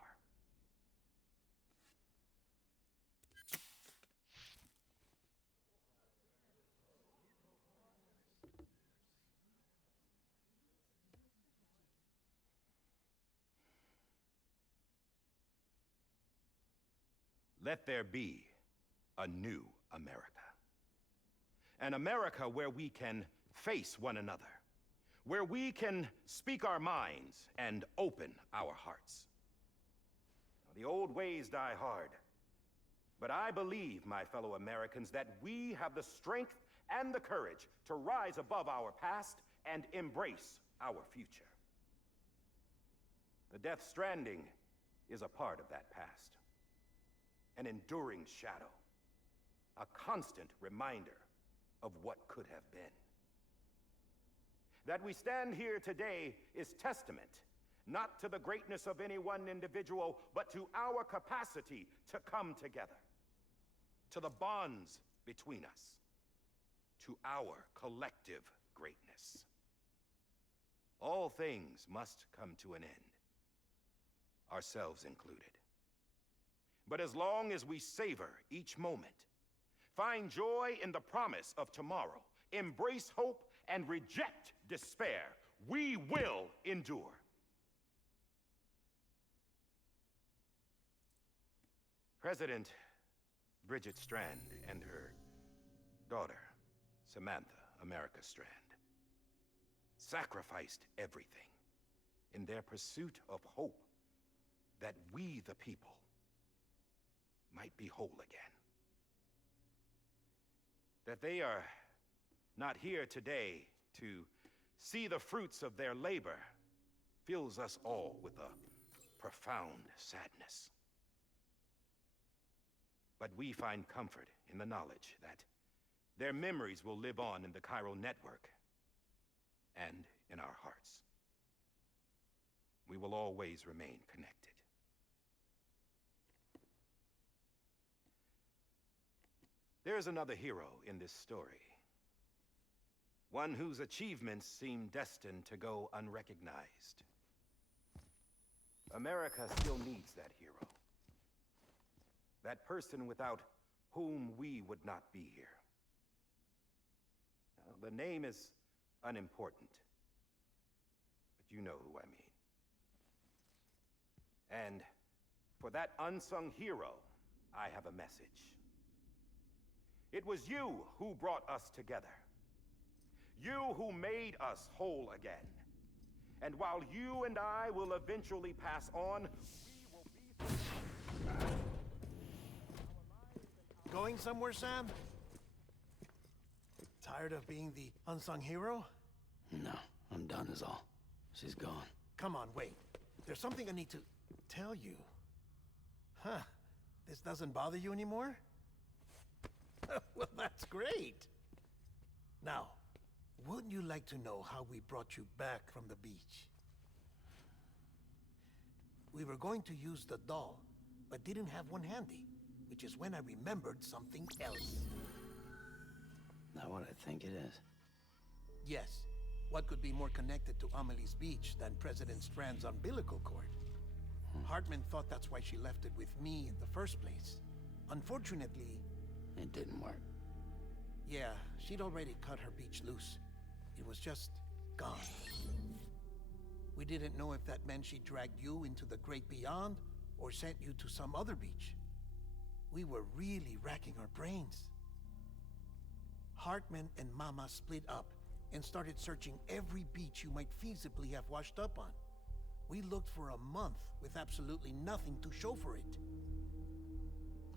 Let there be a new America. An America where we can face one another, where we can speak our minds and open our hearts. Now, the old ways die hard, but I believe, my fellow Americans, that we have the strength and the courage to rise above our past and embrace our future. The Death Stranding is a part of that past. An enduring shadow, a constant reminder of what could have been. That we stand here today is testament, not to the greatness of any one individual, but to our capacity to come together, to the bonds between us, to our collective greatness. All things must come to an end, ourselves included. But as long as we savor each moment, find joy in the promise of tomorrow, embrace hope, and reject despair, we will endure. President Bridget Strand and her daughter, Samantha America Strand, sacrificed everything in their pursuit of hope that we, the people, might be whole again. That they are not here today to see the fruits of their labor fills us all with a profound sadness. But we find comfort in the knowledge that their memories will live on in the chiral network and in our hearts. We will always remain connected. There's another hero in this story. One whose achievements seem destined to go unrecognized. America still needs that hero. That person without whom we would not be here. Now, the name is unimportant, but you know who I mean. And for that unsung hero, I have a message. It was you who brought us together. You who made us whole again. And while you and I will eventually pass on, we will be... Going somewhere, Sam? Tired of being the unsung hero? No, I'm done is all. She's gone. Come on, wait. There's something I need to tell you. Huh. This doesn't bother you anymore? Well, that's great. Now, wouldn't you like to know how we brought you back from the beach? We were going to use the doll, but didn't have one handy, which is when I remembered something else. Not what I think it is. Yes. What could be more connected to Amelie's beach than President Strand's umbilical cord? Hartman thought that's why she left it with me in the first place. Unfortunately... It didn't work. Yeah, she'd already cut her beach loose. It was just gone. We didn't know if that meant she dragged you into the great beyond or sent you to some other beach. We were really racking our brains. Hartman and Mama split up and started searching every beach you might feasibly have washed up on. We looked for a month with absolutely nothing to show for it.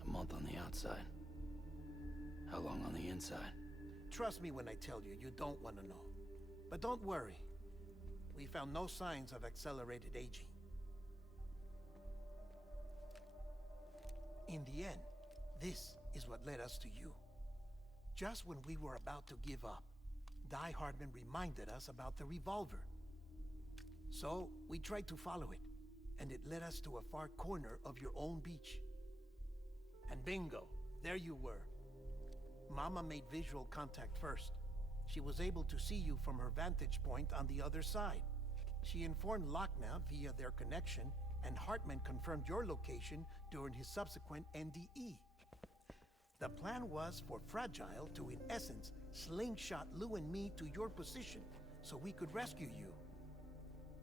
A month on the outside. How long on the inside? Trust me when I tell you, you don't want to know. But don't worry. We found no signs of accelerated aging. In the end, this is what led us to you. Just when we were about to give up, Die Hardman reminded us about the revolver. So, we tried to follow it, and it led us to a far corner of your own beach. And bingo, there you were. Mama made visual contact first. She was able to see you from her vantage point on the other side. She informed Lochna via their connection, and Hartman confirmed your location during his subsequent NDE. The plan was for Fragile to, in essence, slingshot Lou and me to your position so we could rescue you.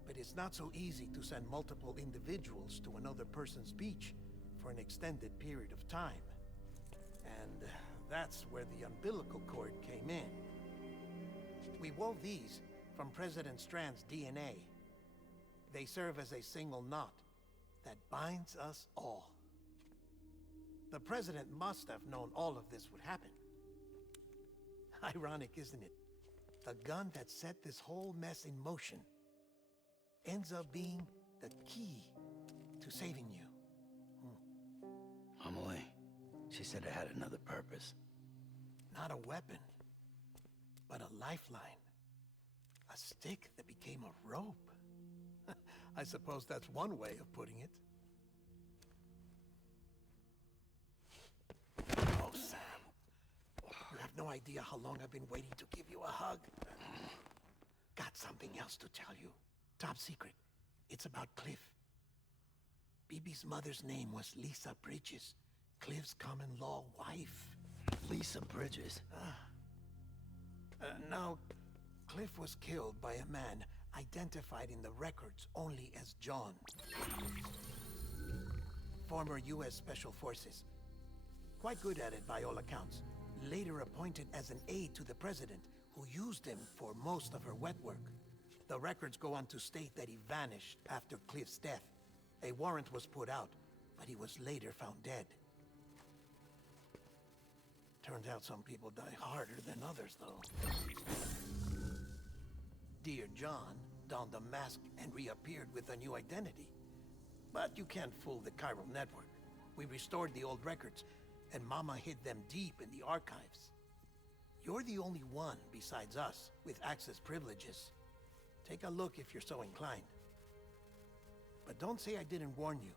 But it's not so easy to send multiple individuals to another person's beach for an extended period of time. And that's where the umbilical cord came in. We wove these from President Strand's DNA. They serve as a single knot that binds us all. The President must have known all of this would happen. Ironic, isn't it? The gun that set this whole mess in motion ends up being the key to saving you. Amelie, she said it had another purpose. Not a weapon, but a lifeline. A stick that became a rope. I suppose that's one way of putting it. Oh, Sam. You have no idea how long I've been waiting to give you a hug. Got something else to tell you. Top secret. It's about Cliff. Bibi's mother's name was Lisa Bridges, Cliff's common-law wife. Lisa Bridges? Now, Cliff was killed by a man identified in the records only as John. Former U.S. Special Forces. Quite good at it by all accounts. Later appointed as an aide to the president, who used him for most of her wet work. The records go on to state that he vanished after Cliff's death. A warrant was put out, but he was later found dead. Turns out some people die harder than others, though. Dear John donned a mask and reappeared with a new identity. But you can't fool the chiral network. We restored the old records, and Mama hid them deep in the archives. You're the only one, besides us, with access privileges. Take a look if you're so inclined. But don't say I didn't warn you.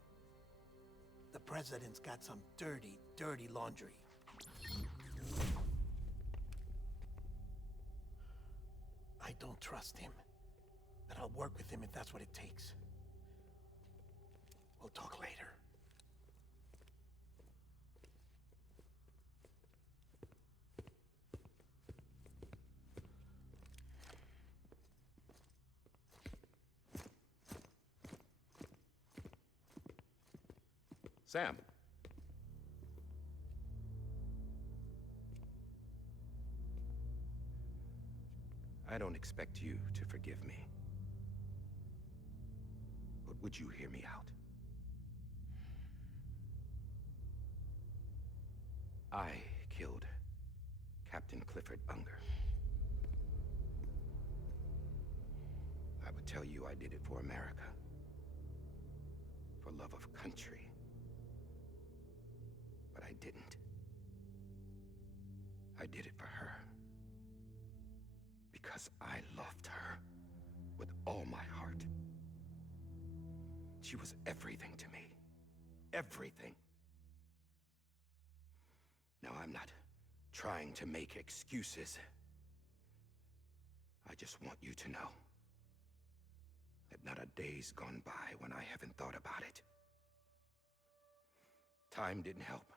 The President's got some dirty, dirty laundry. I don't trust him, but I'll work with him if that's what it takes. We'll talk later. Sam. I don't expect you to forgive me. But would you hear me out? I killed Captain Clifford Unger. I would tell you I did it for America. For love of country. But I didn't. I did it for her. Because I loved her with all my heart. She was everything to me. Everything. Now, I'm not trying to make excuses. I just want you to know that not a day's gone by when I haven't thought about it. Time didn't help.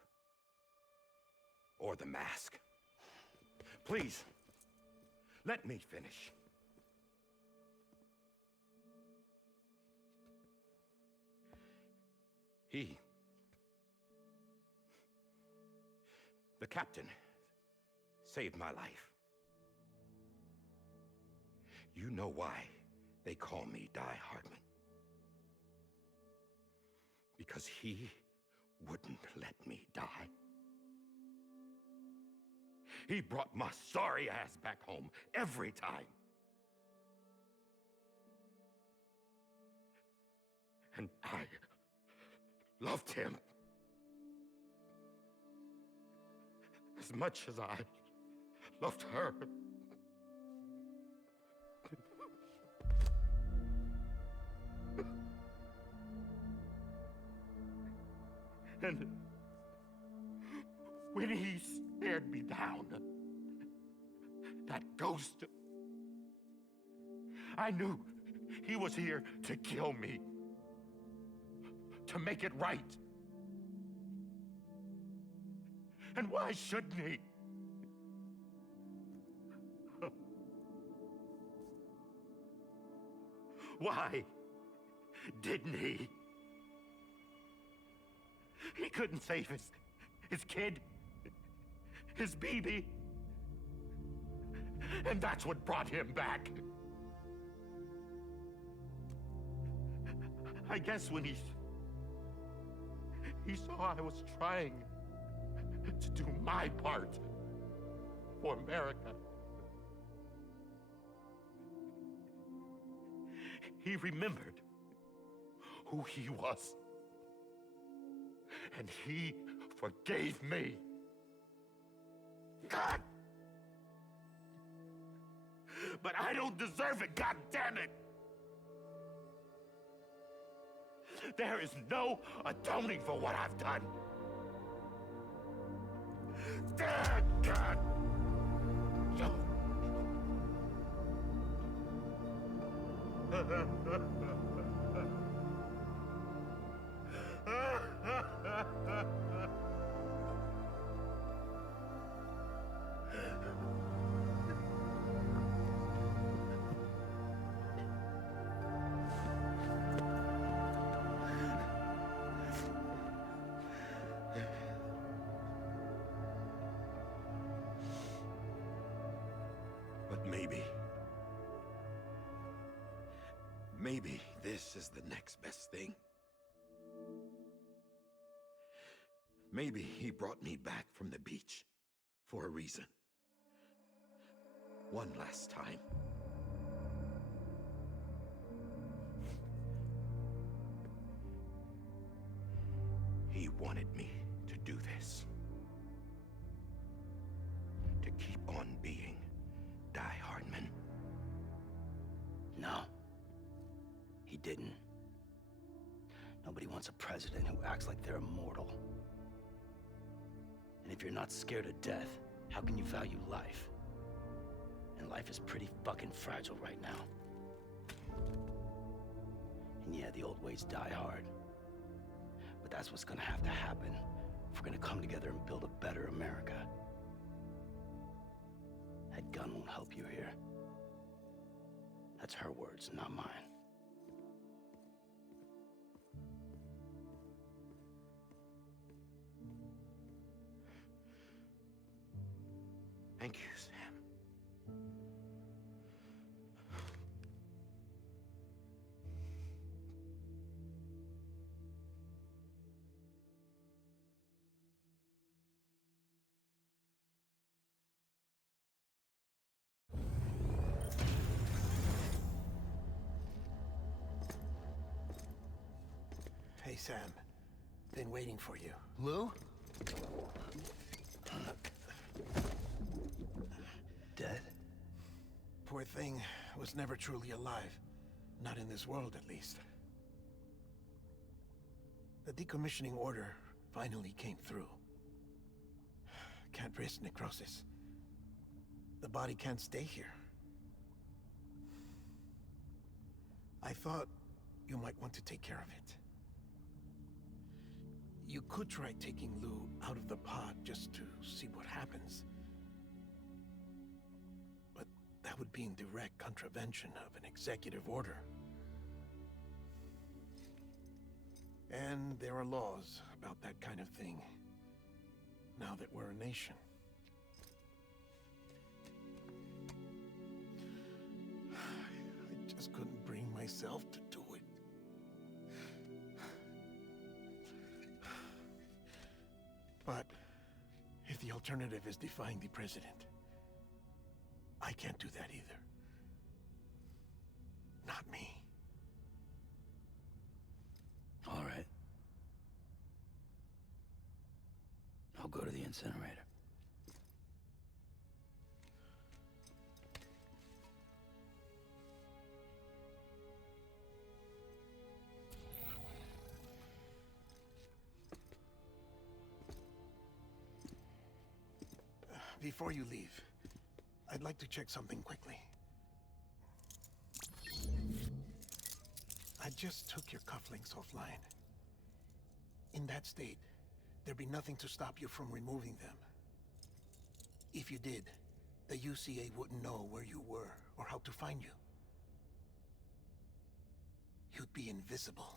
Or the mask. Please, let me finish. The captain, saved my life. You know why they call me Die Hardman. Because he wouldn't let me die. He brought my sorry ass back home every time. And I loved him as much as I loved her. And when he stared me down, that ghost, I knew he was here to kill me, to make it right. And why shouldn't he? Why didn't he? He couldn't save his kid, his baby. And that's what brought him back. I guess when he saw I was trying to do my part for America, he remembered who he was. And he forgave me. God! But I don't deserve it, God damn it! There is no atoning for what I've done. God! But maybe this is the next best thing. Maybe he brought me back from the beach for a reason. One last time. He wanted me to do this. To keep on being Die Hardman. No. He didn't. Nobody wants a president who acts like they're immortal. And if you're not scared of death, how can you value life? And life is pretty fucking fragile right now. And yeah, the old ways die hard. But that's what's gonna have to happen if we're gonna come together and build a better America. That gun won't help you here. That's her words, not mine. Thank you, Sam. Hey, Sam. Been waiting for you. Lou? Dead? Poor thing was never truly alive. Not in this world, at least. The decommissioning order finally came through. Can't risk necrosis. The body can't stay here. I thought you might want to take care of it. You could try taking Lou out of the pod just to see what happens. But that would be in direct contravention of an executive order. And there are laws about that kind of thing, now that we're a nation. I just couldn't bring myself to do it. But if the alternative is defying the president, I can't do that either. Not me. All right. I'll go to the incinerator. Before you leave, I'd like to check something quickly. I just took your cufflinks offline. In that state, there'd be nothing to stop you from removing them. If you did, the UCA wouldn't know where you were or how to find you. You'd be invisible.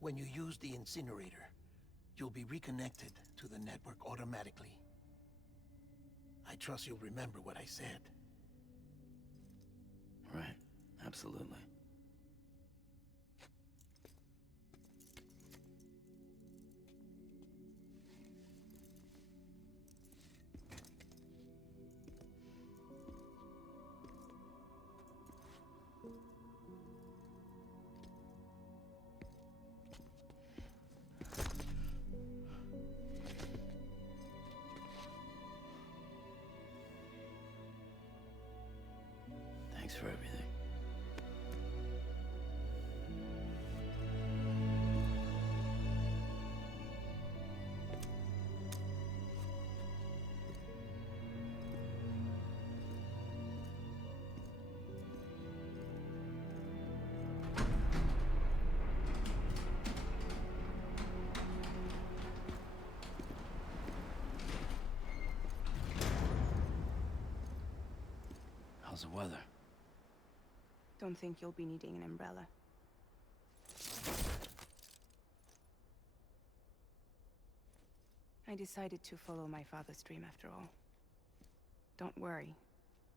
When you use the incinerator, you'll be reconnected to the network automatically. I trust you'll remember what I said. Right. Absolutely. Thanks for everything. How's the weather? Don't think you'll be needing an umbrella. I decided to follow my father's dream after all. Don't worry,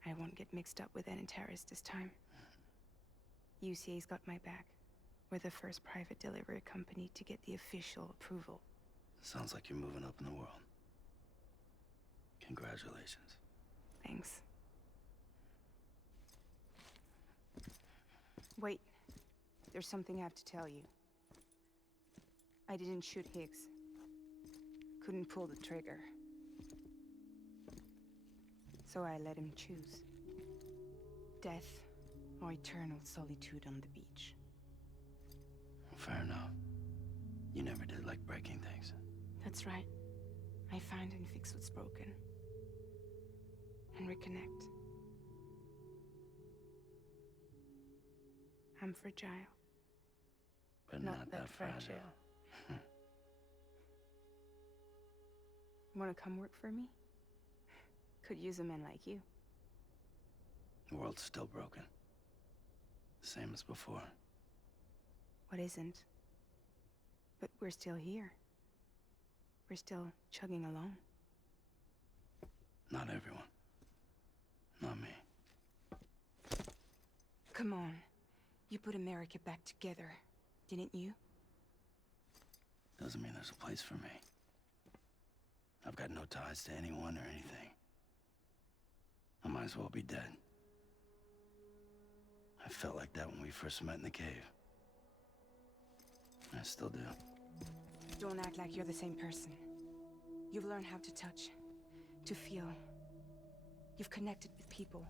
I won't get mixed up with any terrorists this time. UCA's got my back. We're the first private delivery company to get the official approval. Sounds like you're moving up in the world. Congratulations. Thanks. Wait. There's something I have to tell you. I didn't shoot Higgs. Couldn't pull the trigger. So I let him choose. Death or eternal solitude on the beach. Fair enough. You never did like breaking things. That's right. I find and fix what's broken. And reconnect. I'm fragile. But not that fragile. Wanna come work for me? Could use a man like you. The world's still broken. Same as before. What isn't? But we're still here. We're still chugging along. Not everyone. Not me. Come on. You put America back together, didn't you? Doesn't mean there's a place for me. I've got no ties to anyone or anything. I might as well be dead. I felt like that when we first met in the cave. I still do. Don't act like you're the same person. You've learned how to touch, to feel. You've connected with people.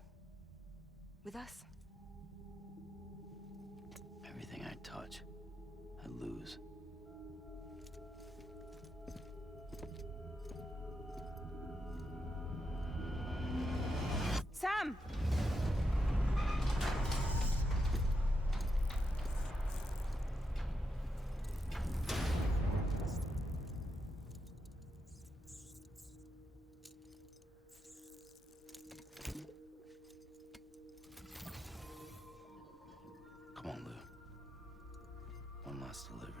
With us. Everything I touch, I lose. Sam! Come on, Lou. One last delivery.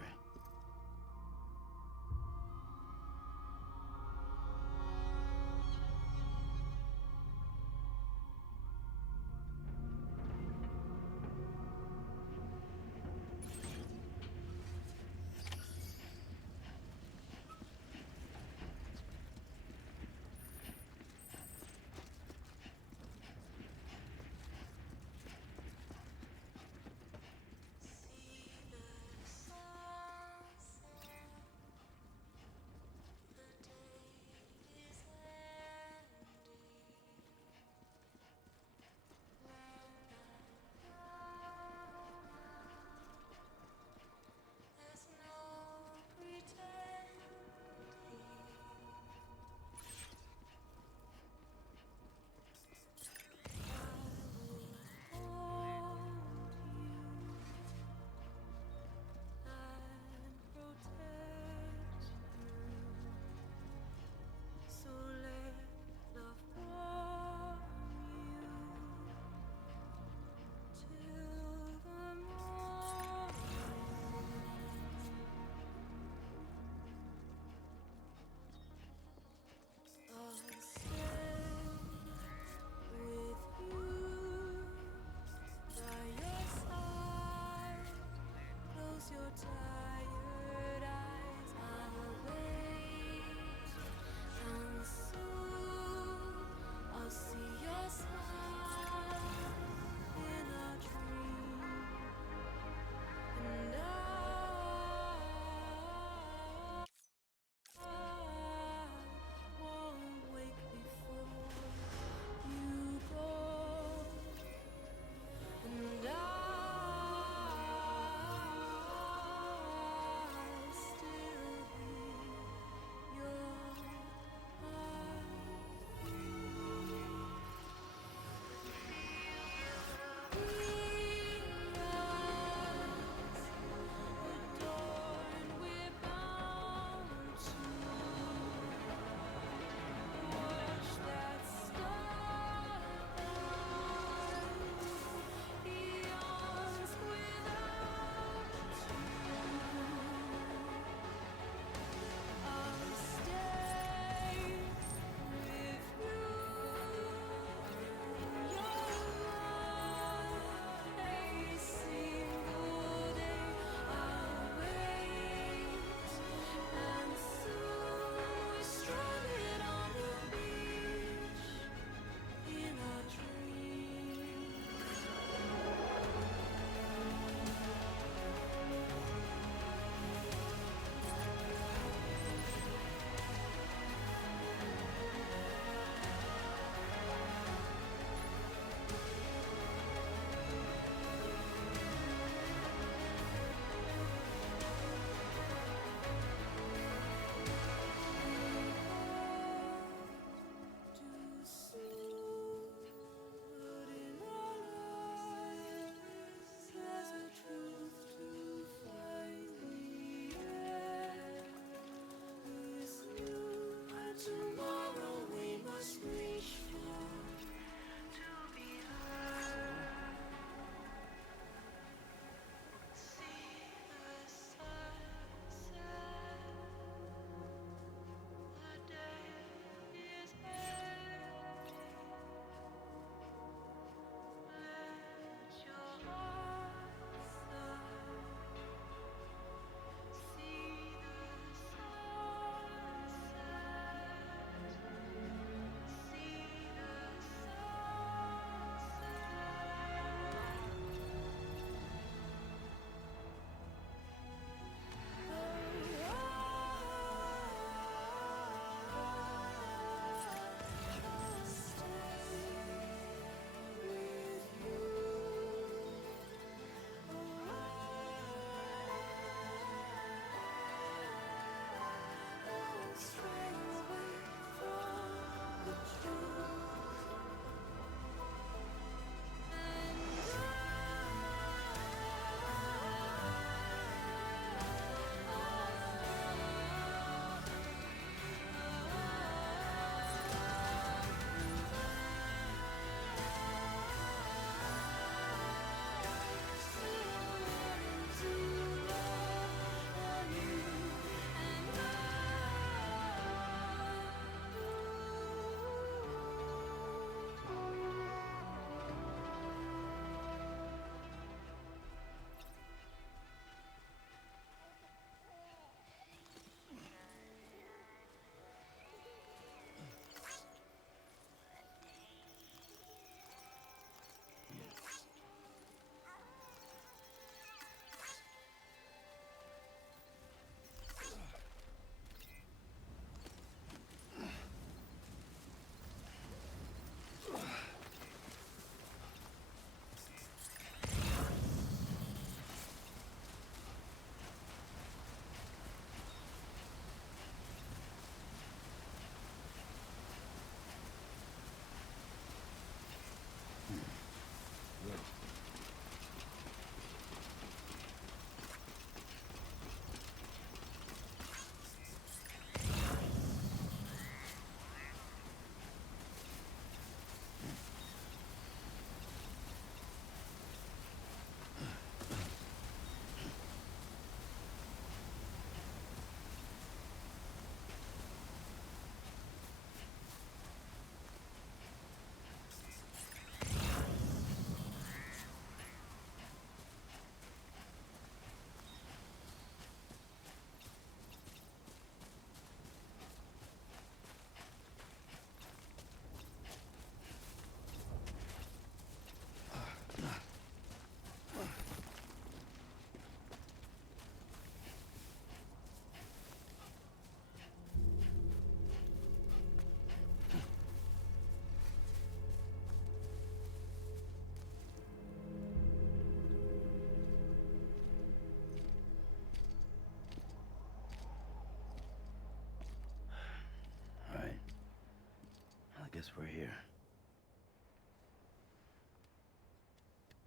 guess we're here.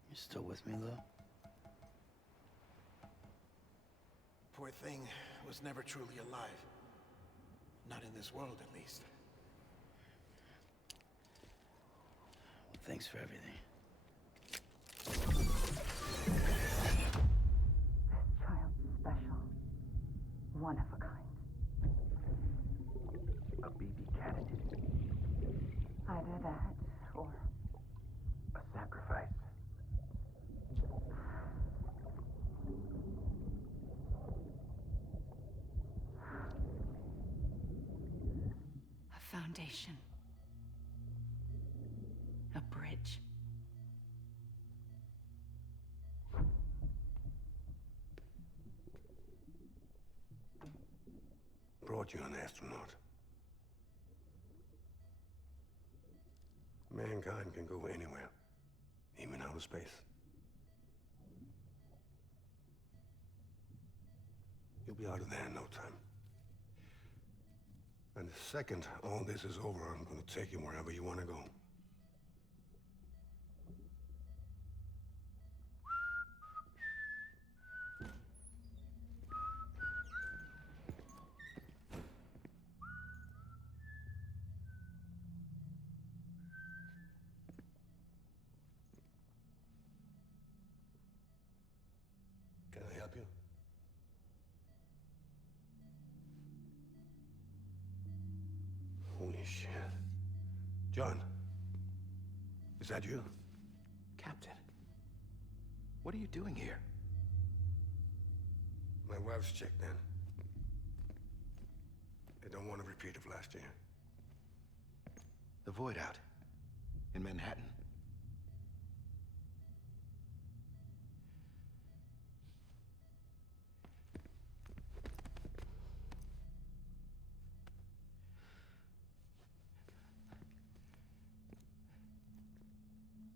You still with me, Lou? Poor thing was never truly alive. Not in this world, at least. Well, thanks for everything. Child's special. One of a kind. A BB candidate. Either that, or... A sacrifice. A foundation. A bridge. Brought you an astronaut. Mankind can go anywhere, even outer space. You'll be out of there in no time. And the second all this is over, I'm gonna take you wherever you want to go. Can I help you? Holy shit. John, is that you? Captain, what are you doing here? My wife's checked in. They don't want a repeat of last year. The Void Out. In Manhattan.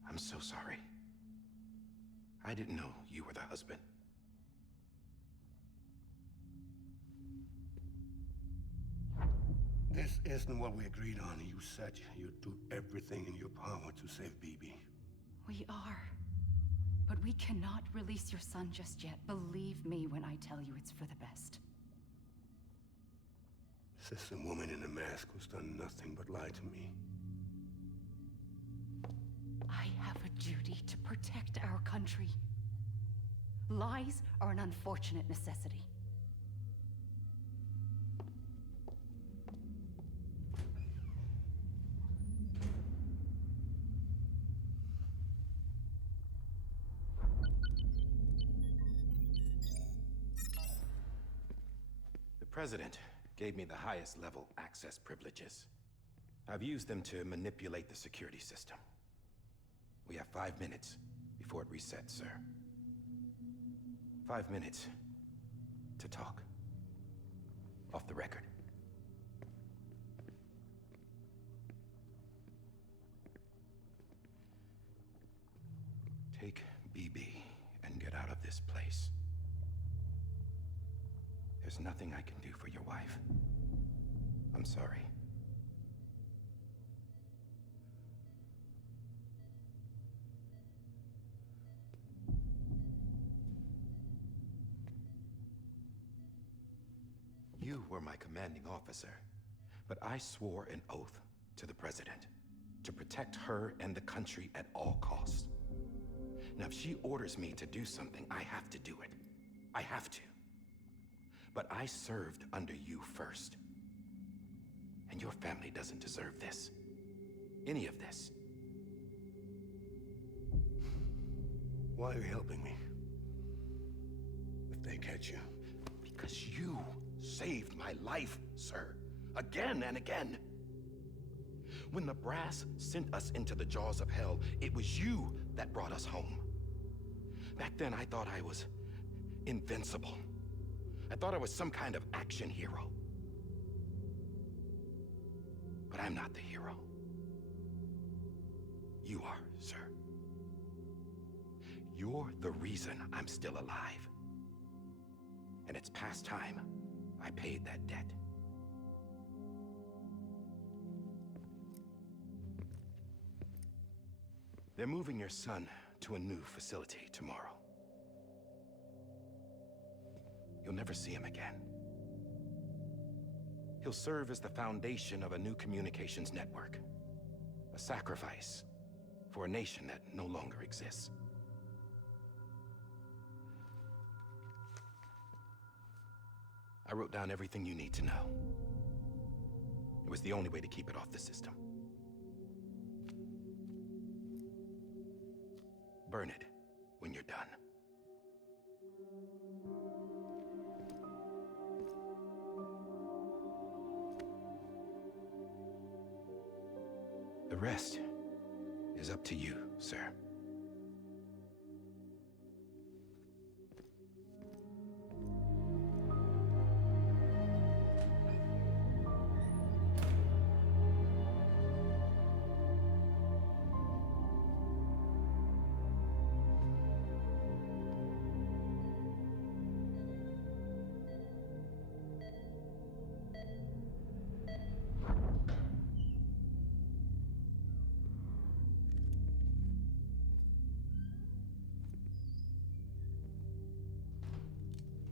I'm so sorry. I didn't know you were the husband. This isn't what we agreed on. You said you'd do everything in your power to save BB. We are. But we cannot release your son just yet. Believe me when I tell you it's for the best. This is a woman in a mask who's done nothing but lie to me. I have a duty to protect our country. Lies are an unfortunate necessity. The President gave me the highest level access privileges. I've used them to manipulate the security system. We have 5 minutes before it resets, sir. 5 minutes to talk. Off the record. Take BB and get out of this place. There's nothing I can do for your wife. I'm sorry. You were my commanding officer, but I swore an oath to the President to protect her and the country at all costs. Now, if she orders me to do something, I have to do it. I have to. But I served under you first. And your family doesn't deserve this. Any of this. Why are you helping me? If they catch you. Because you saved my life, sir. Again and again. When the brass sent us into the jaws of hell, it was you that brought us home. Back then, I thought I was invincible. I thought I was some kind of action hero. But I'm not the hero. You are, sir. You're the reason I'm still alive. And it's past time I paid that debt. They're moving your son to a new facility tomorrow. You'll never see him again. He'll serve as the foundation of a new communications network. A sacrifice for a nation that no longer exists. I wrote down everything you need to know. It was the only way to keep it off the system. Burn it when you're done. The rest is up to you, sir.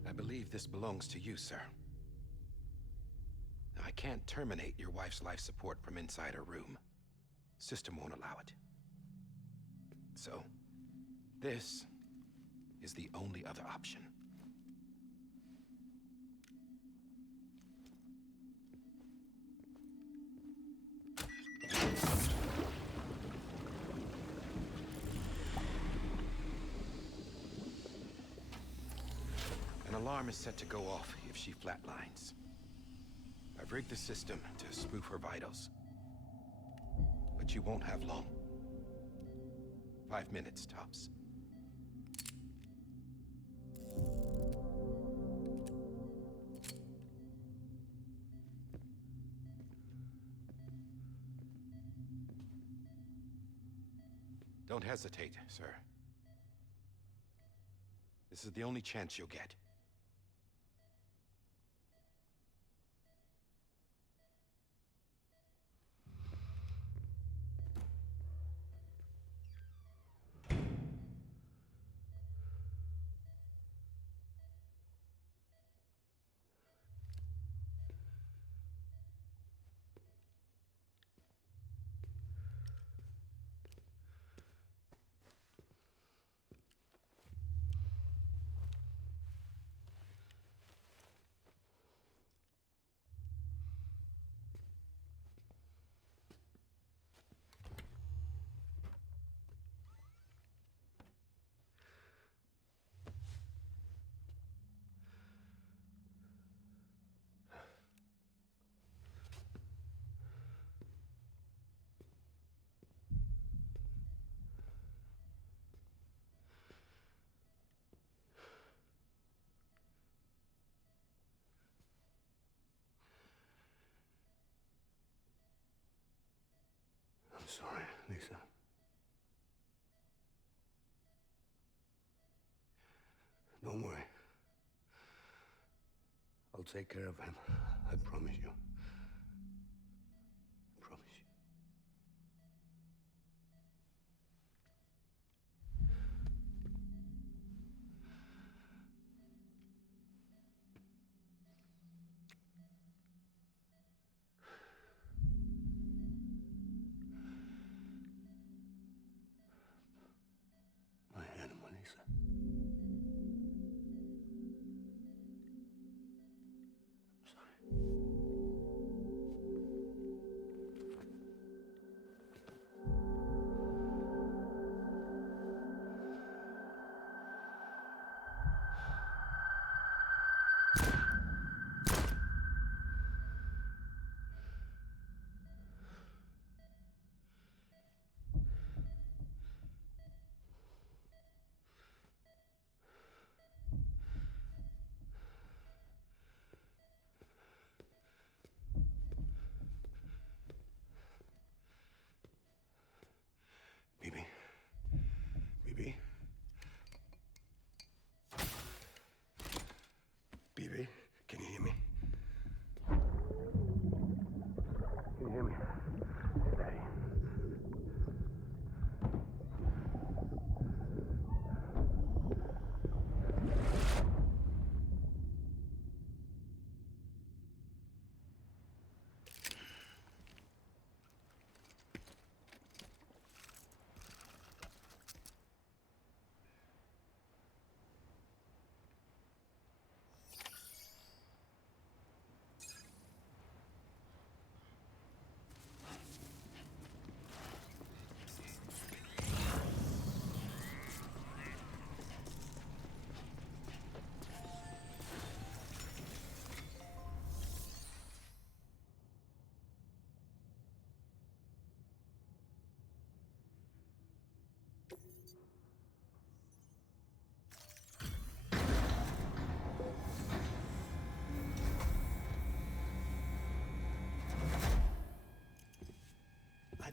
I believe this belongs to you, sir. I can't terminate your wife's life support from inside her room. System won't allow it. So, this is the only other option. An alarm is set to go off if she flatlines. I've rigged the system to spoof her vitals. But you won't have long. 5 minutes, tops. Don't hesitate, sir. This is the only chance you'll get. I'm sorry, Lisa. Don't worry. I'll take care of him. I promise you. I promise you. My animal, Lisa. Bibi? Bibi? Bibi? Can you hear me? Can you hear me? It's Daddy.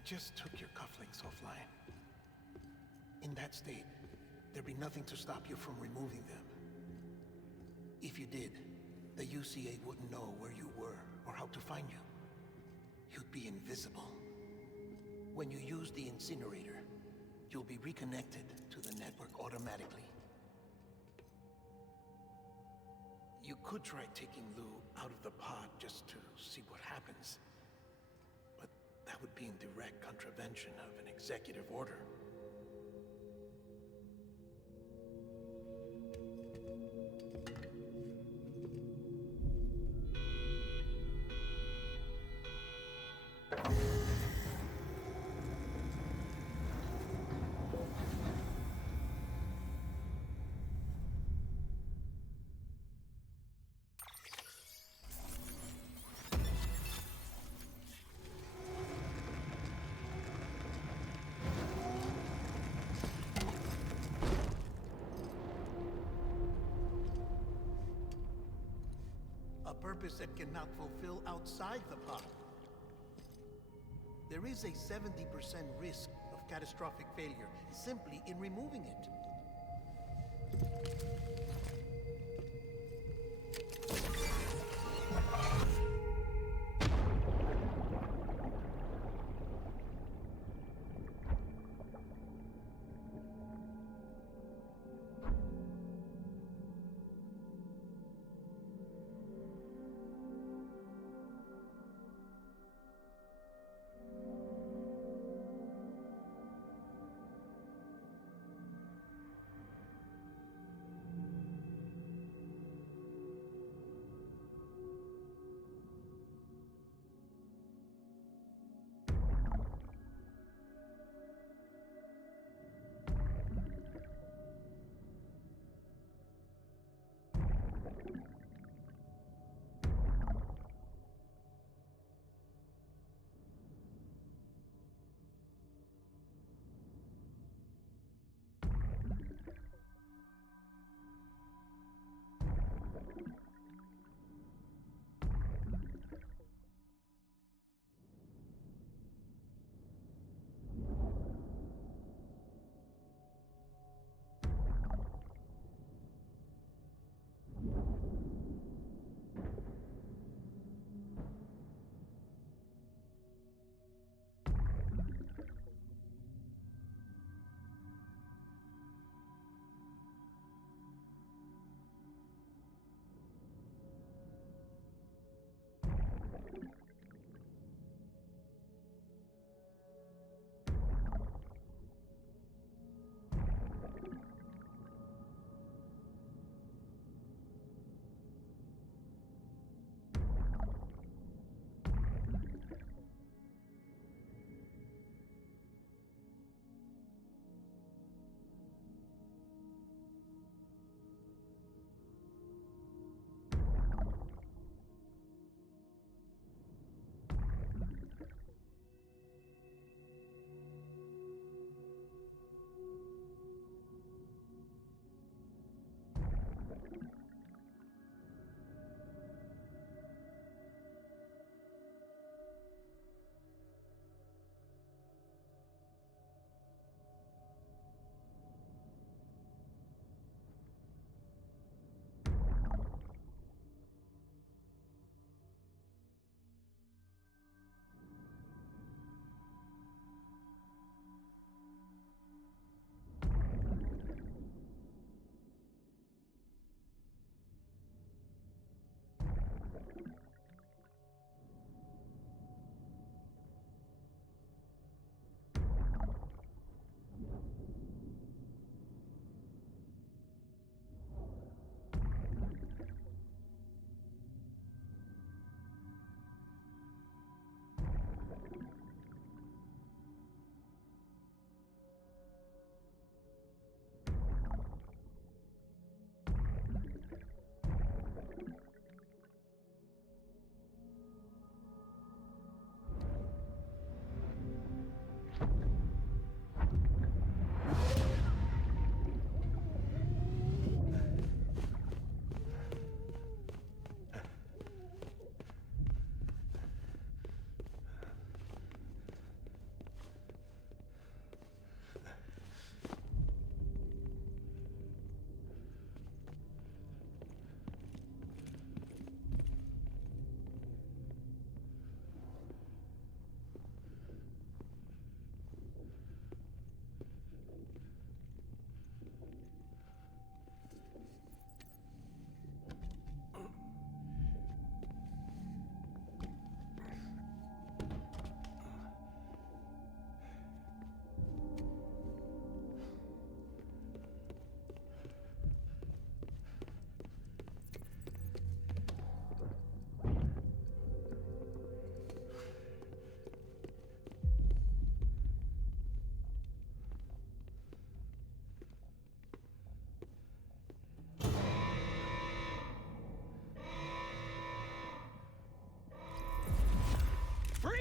just took your cufflinks offline. In that state, there'd be nothing to stop you from removing them. If you did, the UCA wouldn't know where you were or how to find you. You'd be invisible. When you use the incinerator, you'll be reconnected to the network automatically. You could try taking Lou out of the pod just to see what happens. But that would be in direct contravention of an executive order. A purpose that cannot fulfill outside the pod. There is a 70% risk of catastrophic failure simply in removing it.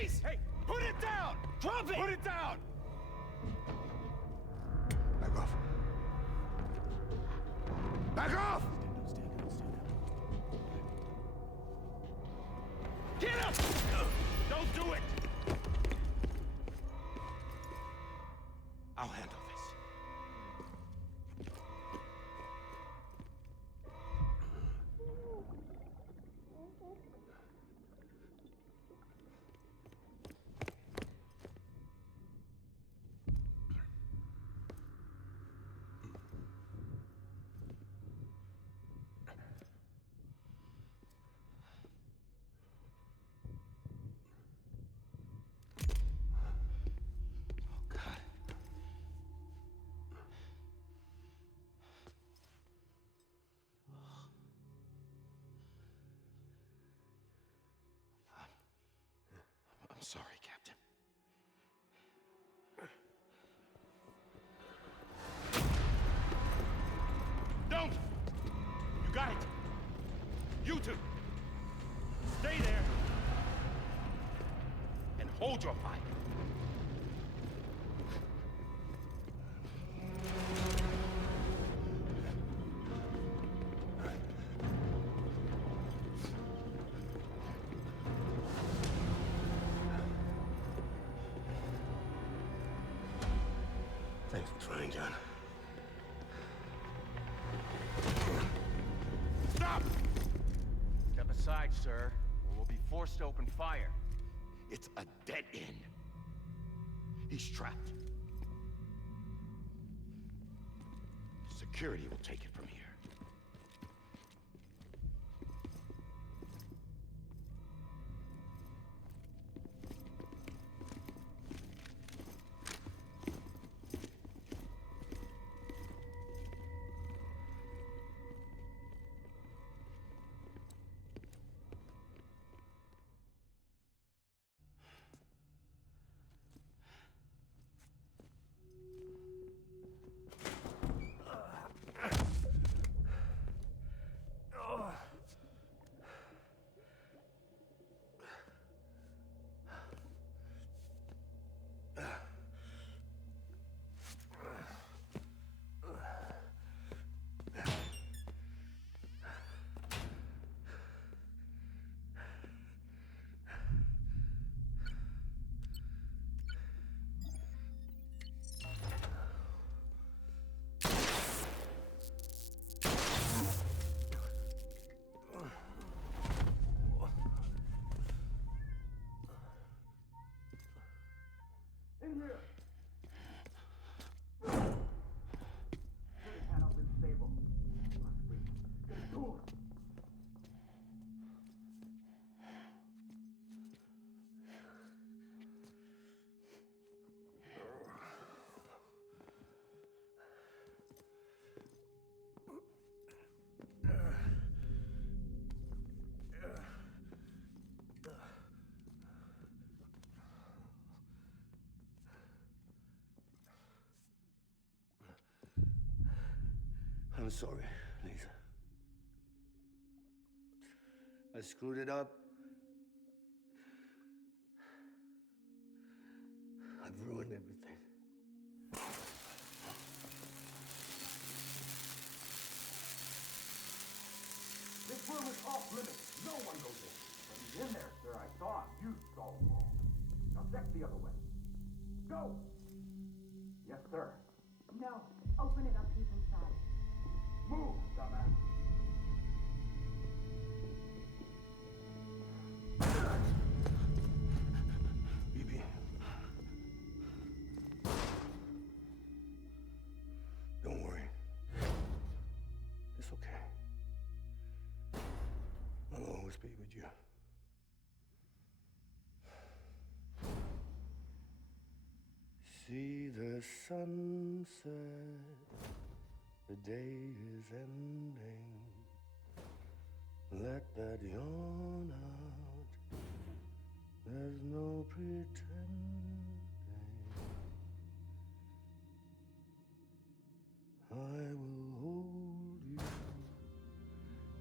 Freeze! Hey, put it down! Drop it! Put it down! Back off. Back off! Get up! Don't do it! I'll handle this. I'm sorry, Captain. Don't! You got it! You two! Stay there! And hold your fire! Thanks for trying, John. Stop! Step aside, sir, or we'll be forced to open fire. It's a dead end. He's trapped. Security will take it from here. I'm sorry, Lisa. I screwed it up. I've ruined everything. This room is off limits. No one goes in. But he's in there, sir. I saw him. You saw him all. Now check the other way. Go! Yes, sir. No. Open it up. He's inside. Move, dumbass. BB. Don't worry. It's okay. I'll always be with you. See the sunset, the day is ending. Let that yawn out, there's no pretending. I will hold you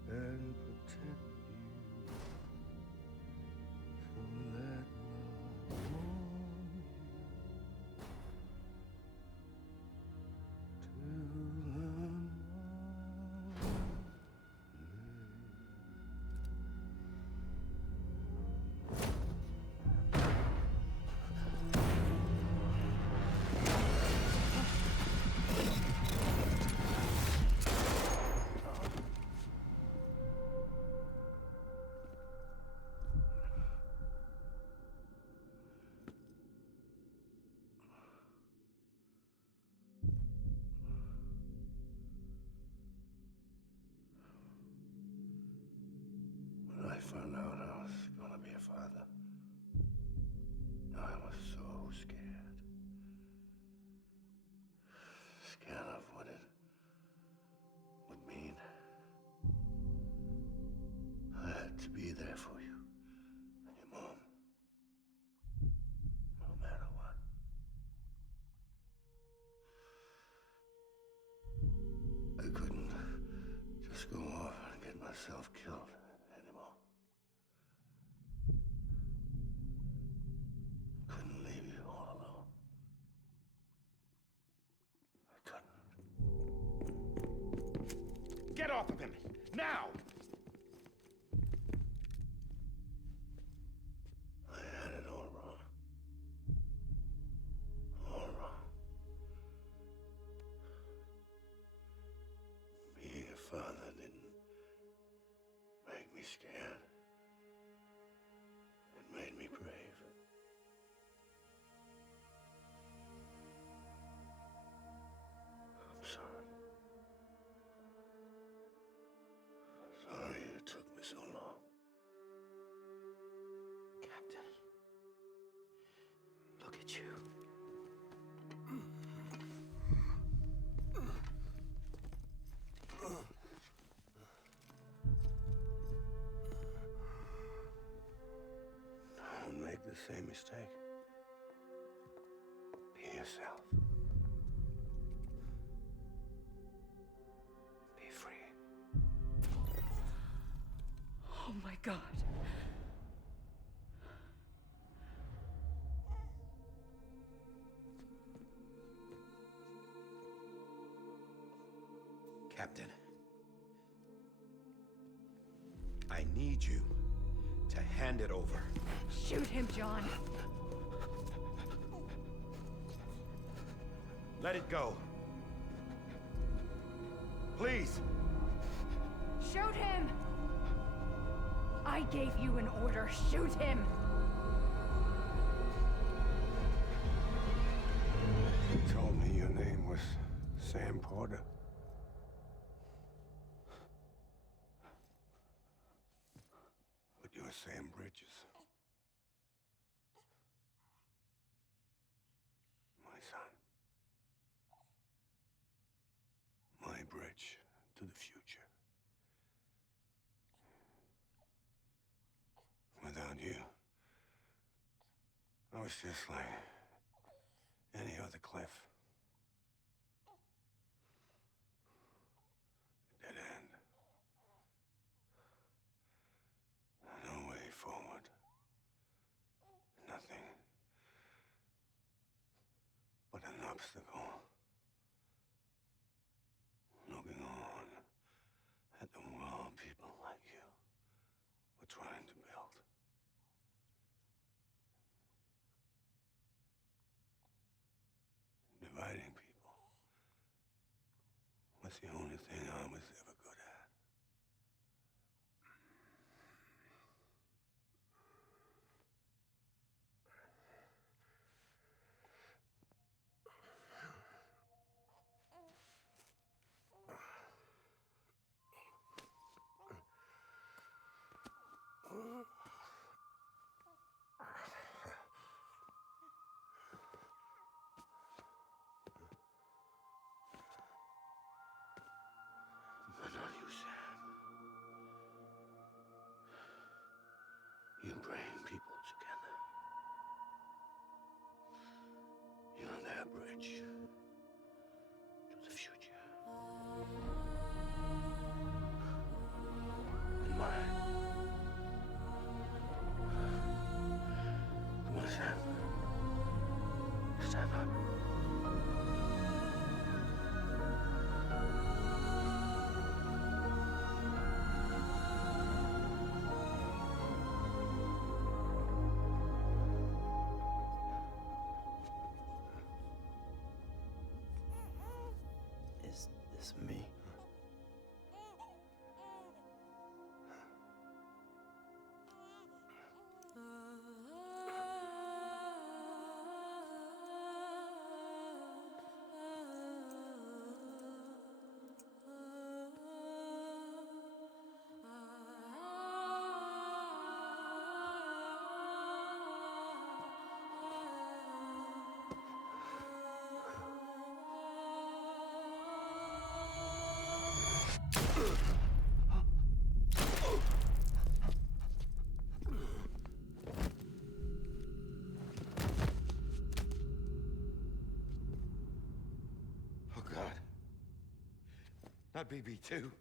and protect you, so let love father. I was so scared. Scared of what it would mean. I had to be there for you and your mom. No matter what. I couldn't just go off and get myself killed anymore. Couldn't leave you all alone. I couldn't. Get off of him! Now! I had it all wrong. All wrong. Being a father didn't make me scared. It made me brave. I'm sorry. Sorry it took me so long. Captain. Look at you. Don't make the same mistake. Be yourself. Be free. Oh my God. Captain. I need you to hand it over. Shoot him, John. Let it go. Please. Shoot him! I gave you an order. Shoot him! You told me your name was Sam Porter. But you're Sam Bridges. My son. My bridge to the future. Without you, I was just like any other Cliff. A dead end. No way forward. Nothing but an obstacle. Looking on at the world people like you were trying to build. Dividing people was the only thing I was ever good at. But not you, Sam. You bring people together. You're their bridge to the future. And mine. Come on, Sam. Stand up. Is this me? My BB too.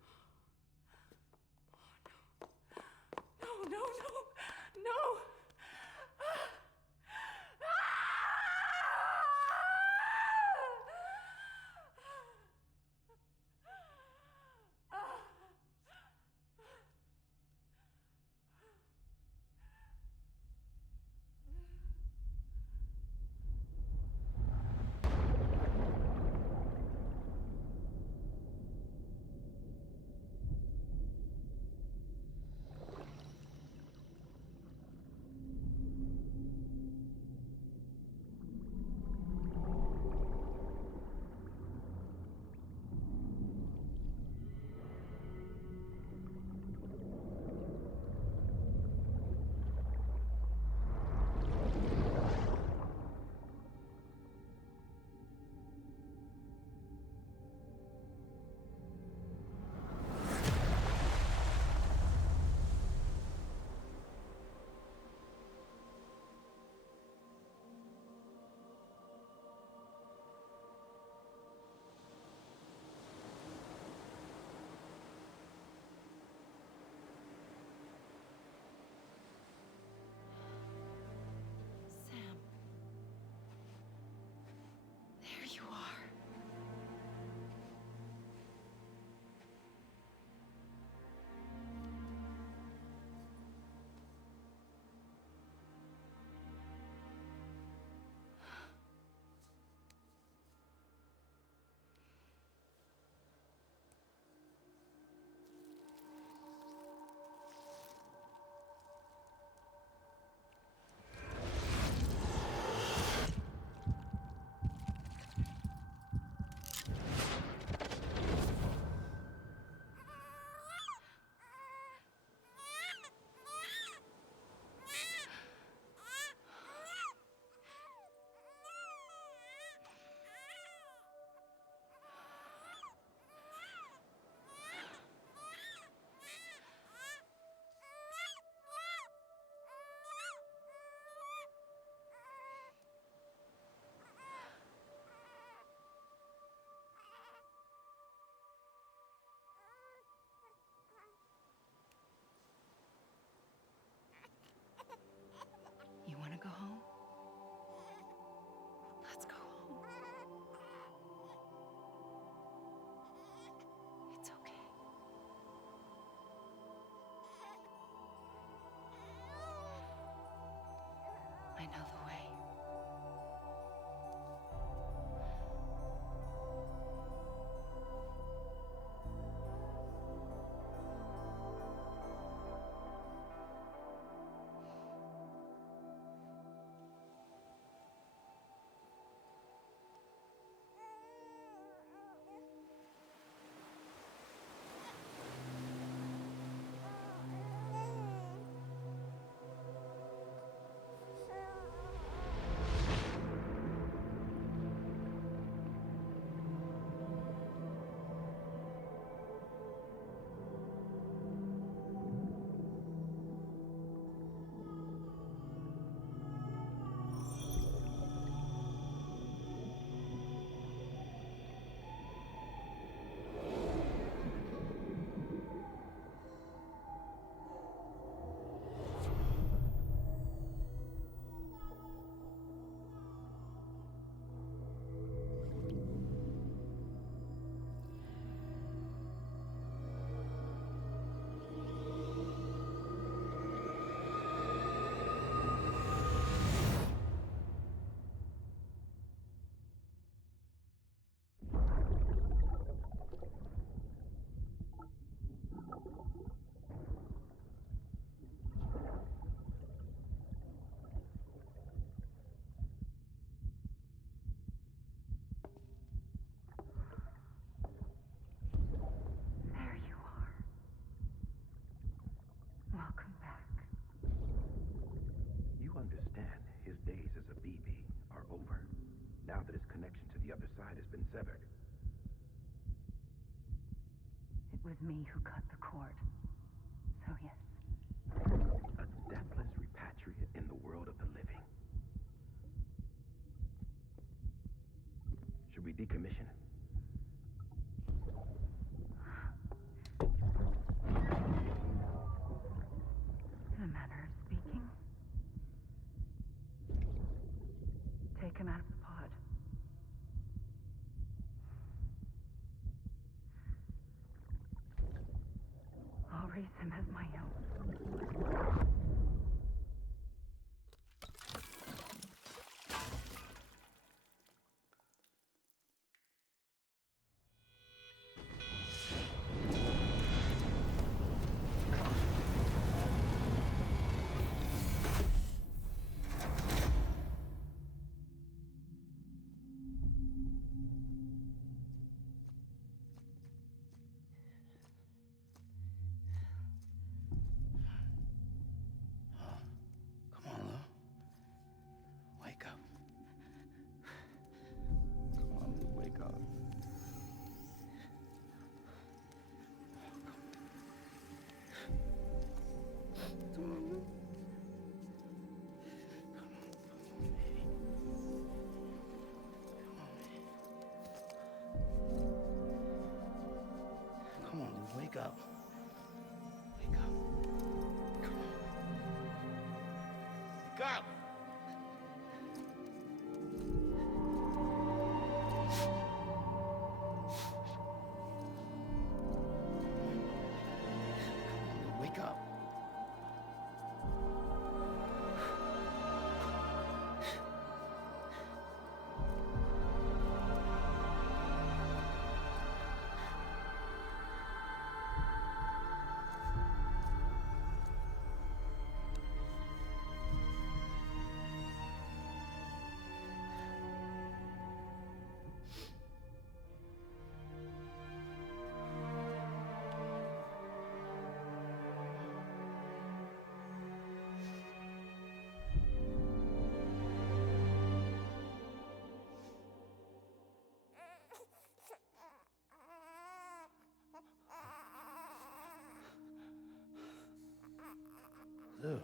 No, no, no, no! Sam. There you are. You want to go home? Let's go home. It's okay. I know the way. There you are. Welcome back. You understand his days as a BB are over, now that his connection to the other side has been severed. It was me who cut the cord. So yes. A deathless repatriate in the world of the living. Should we decommission him? take him out of the pod. I'll raise him as my own. Come on, Lou. Wake up. Come on, Lou, wake up. Come on, Lou. Come on, Lou, wake up. Wake up. Come on. Wake up! Wake up. Lou.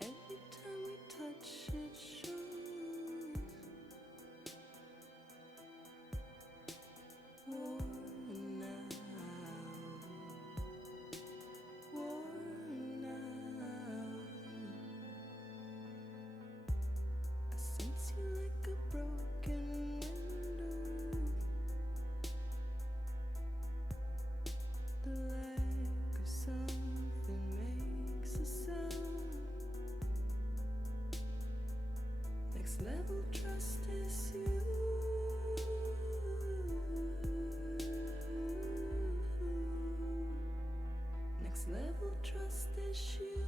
Every time we touch it shows worn out, worn out. I sense you like a broken window. The lack of something makes a sound. Next level trust is you. Next level trust is you.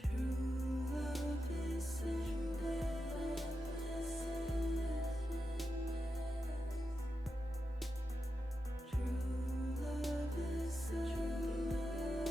True love isn't dead. True love is alive.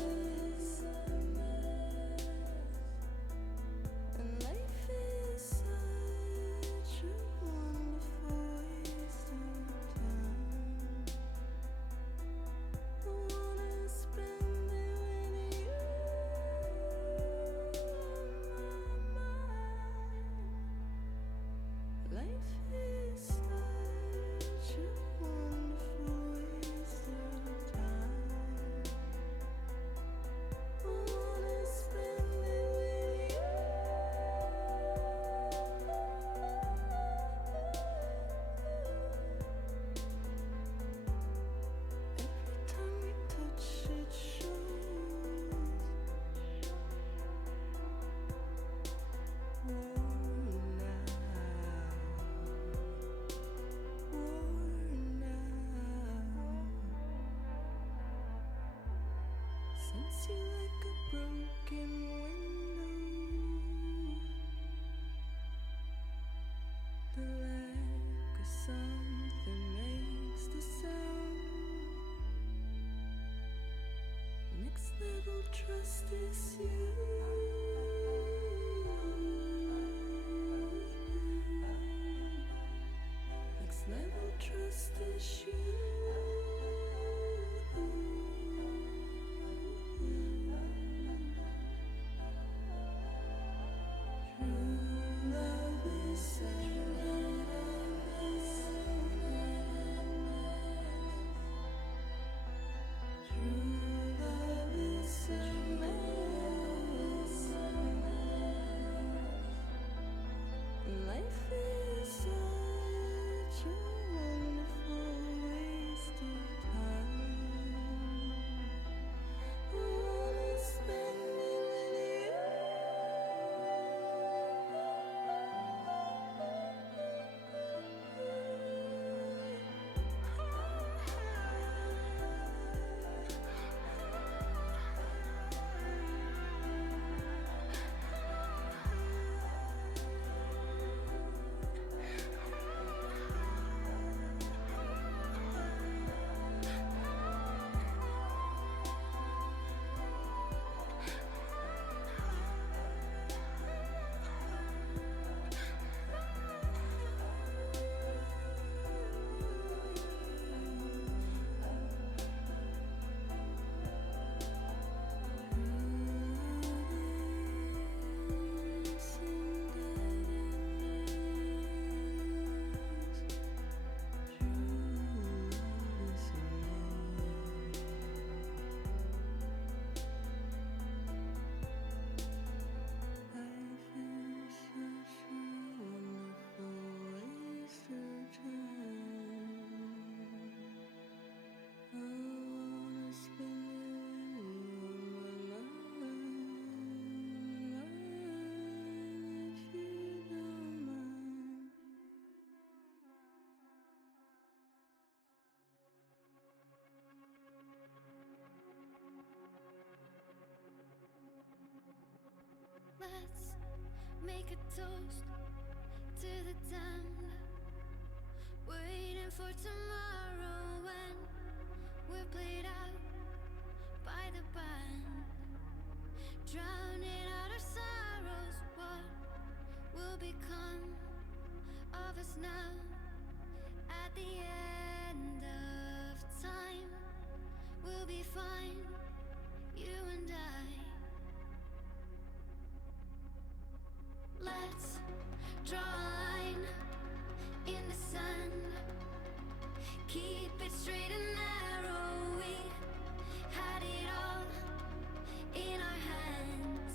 make a toast to the damned, waiting for tomorrow when we're played out by the band, drowning out our sorrows. What will become of us now at the end of time? We'll be fine, you and I. Let's draw a line in the sand, keep it straight and narrow. We had it all in our hands.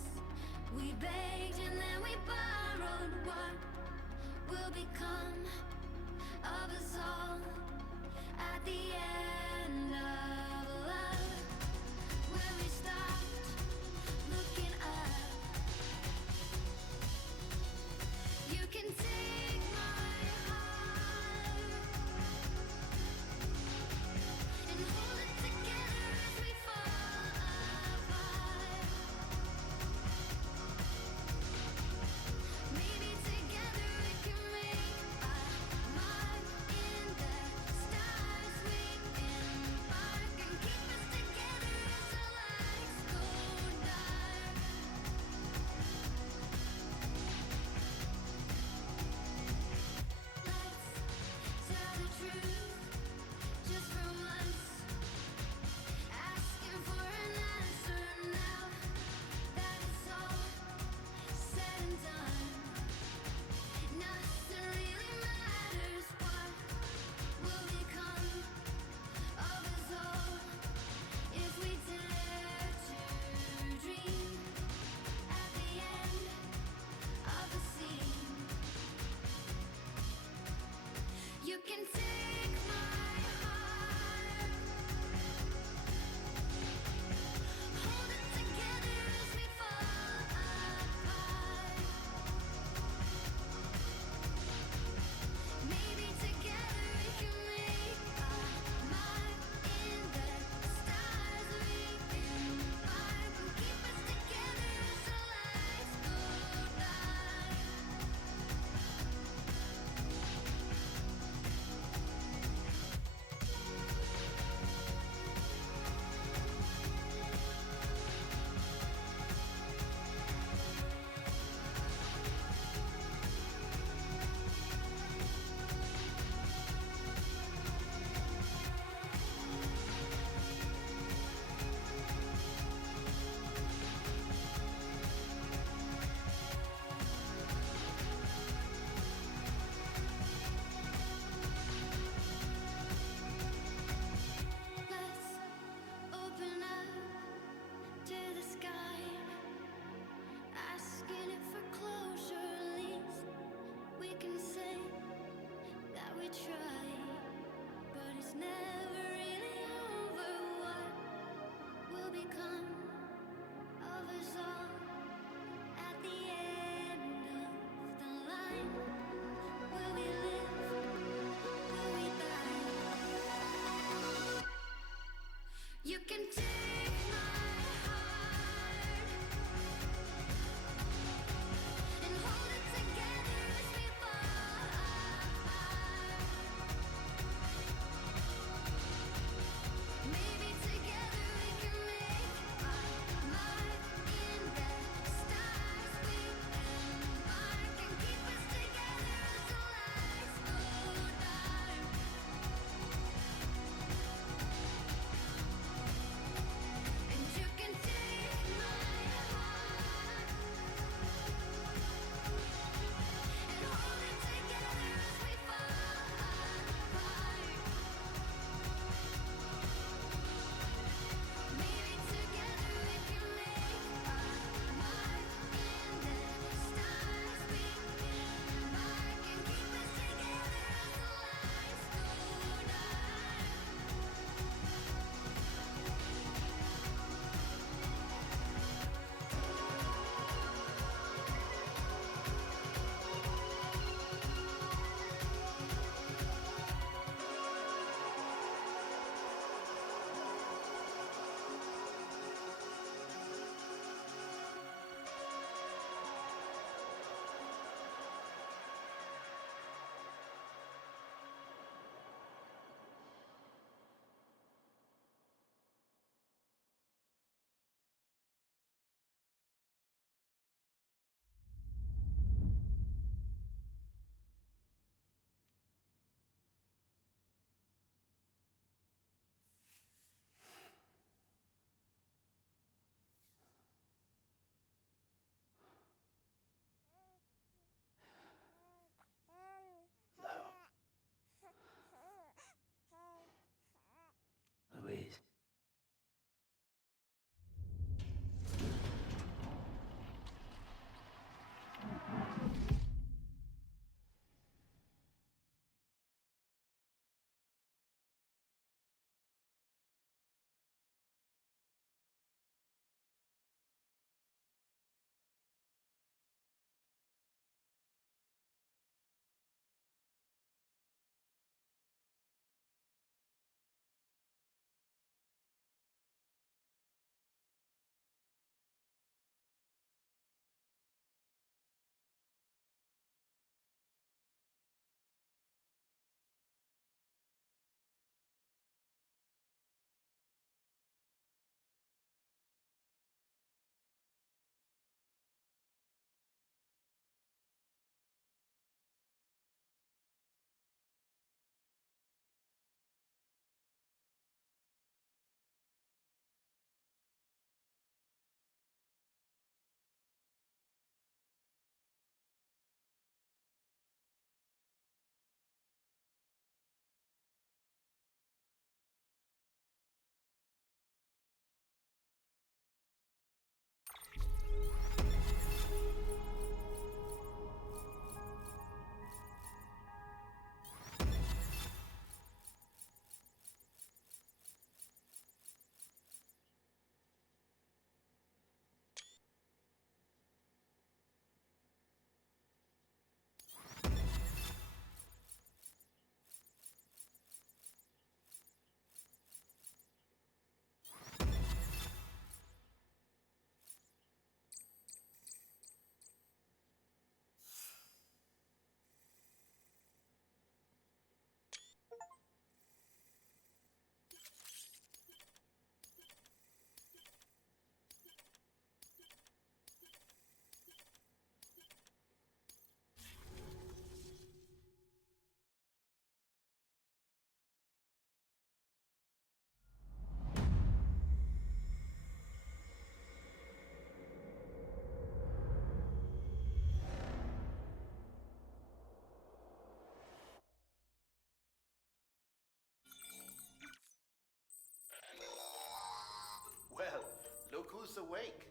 is awake.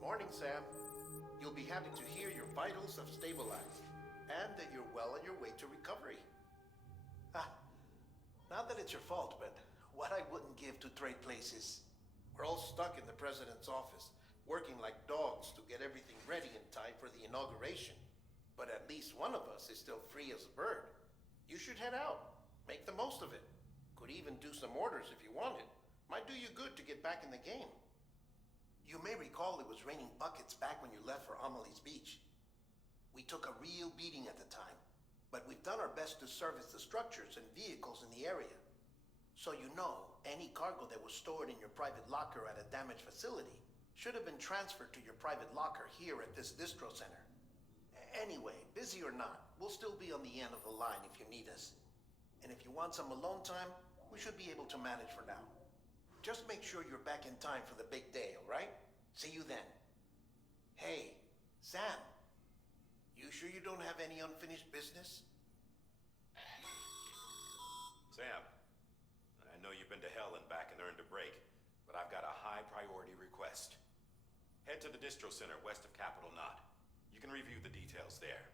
Morning, Sam. You'll be happy to hear your vitals have stabilized, and that you're well on your way to recovery. Ah, not that it's your fault, but what I wouldn't give to trade places. We're all stuck in the president's office, working like dogs to get everything ready in time for the inauguration. But at least one of us is still free as a bird. You should head out. Make the most of it. Could even do some orders if you wanted. Might do you good to get back in the game. You may recall it was raining buckets back when you left for Amelie's Beach. We took a real beating at the time, but we've done our best to service the structures and vehicles in the area. So you know, any cargo that was stored in your private locker at a damaged facility should have been transferred to your private locker here at this distro center. Anyway, busy or not, we'll still be on the end of the line if you need us. And if you want some alone time, we should be able to manage for now. Just make sure you're back in time for the big day, all right? See you then. Hey, Sam. You sure you don't have any unfinished business? Sam, I know you've been to hell and back and earned a break, but I've got a high priority request. Head to the distro center west of Capital Knot. You can review the details there.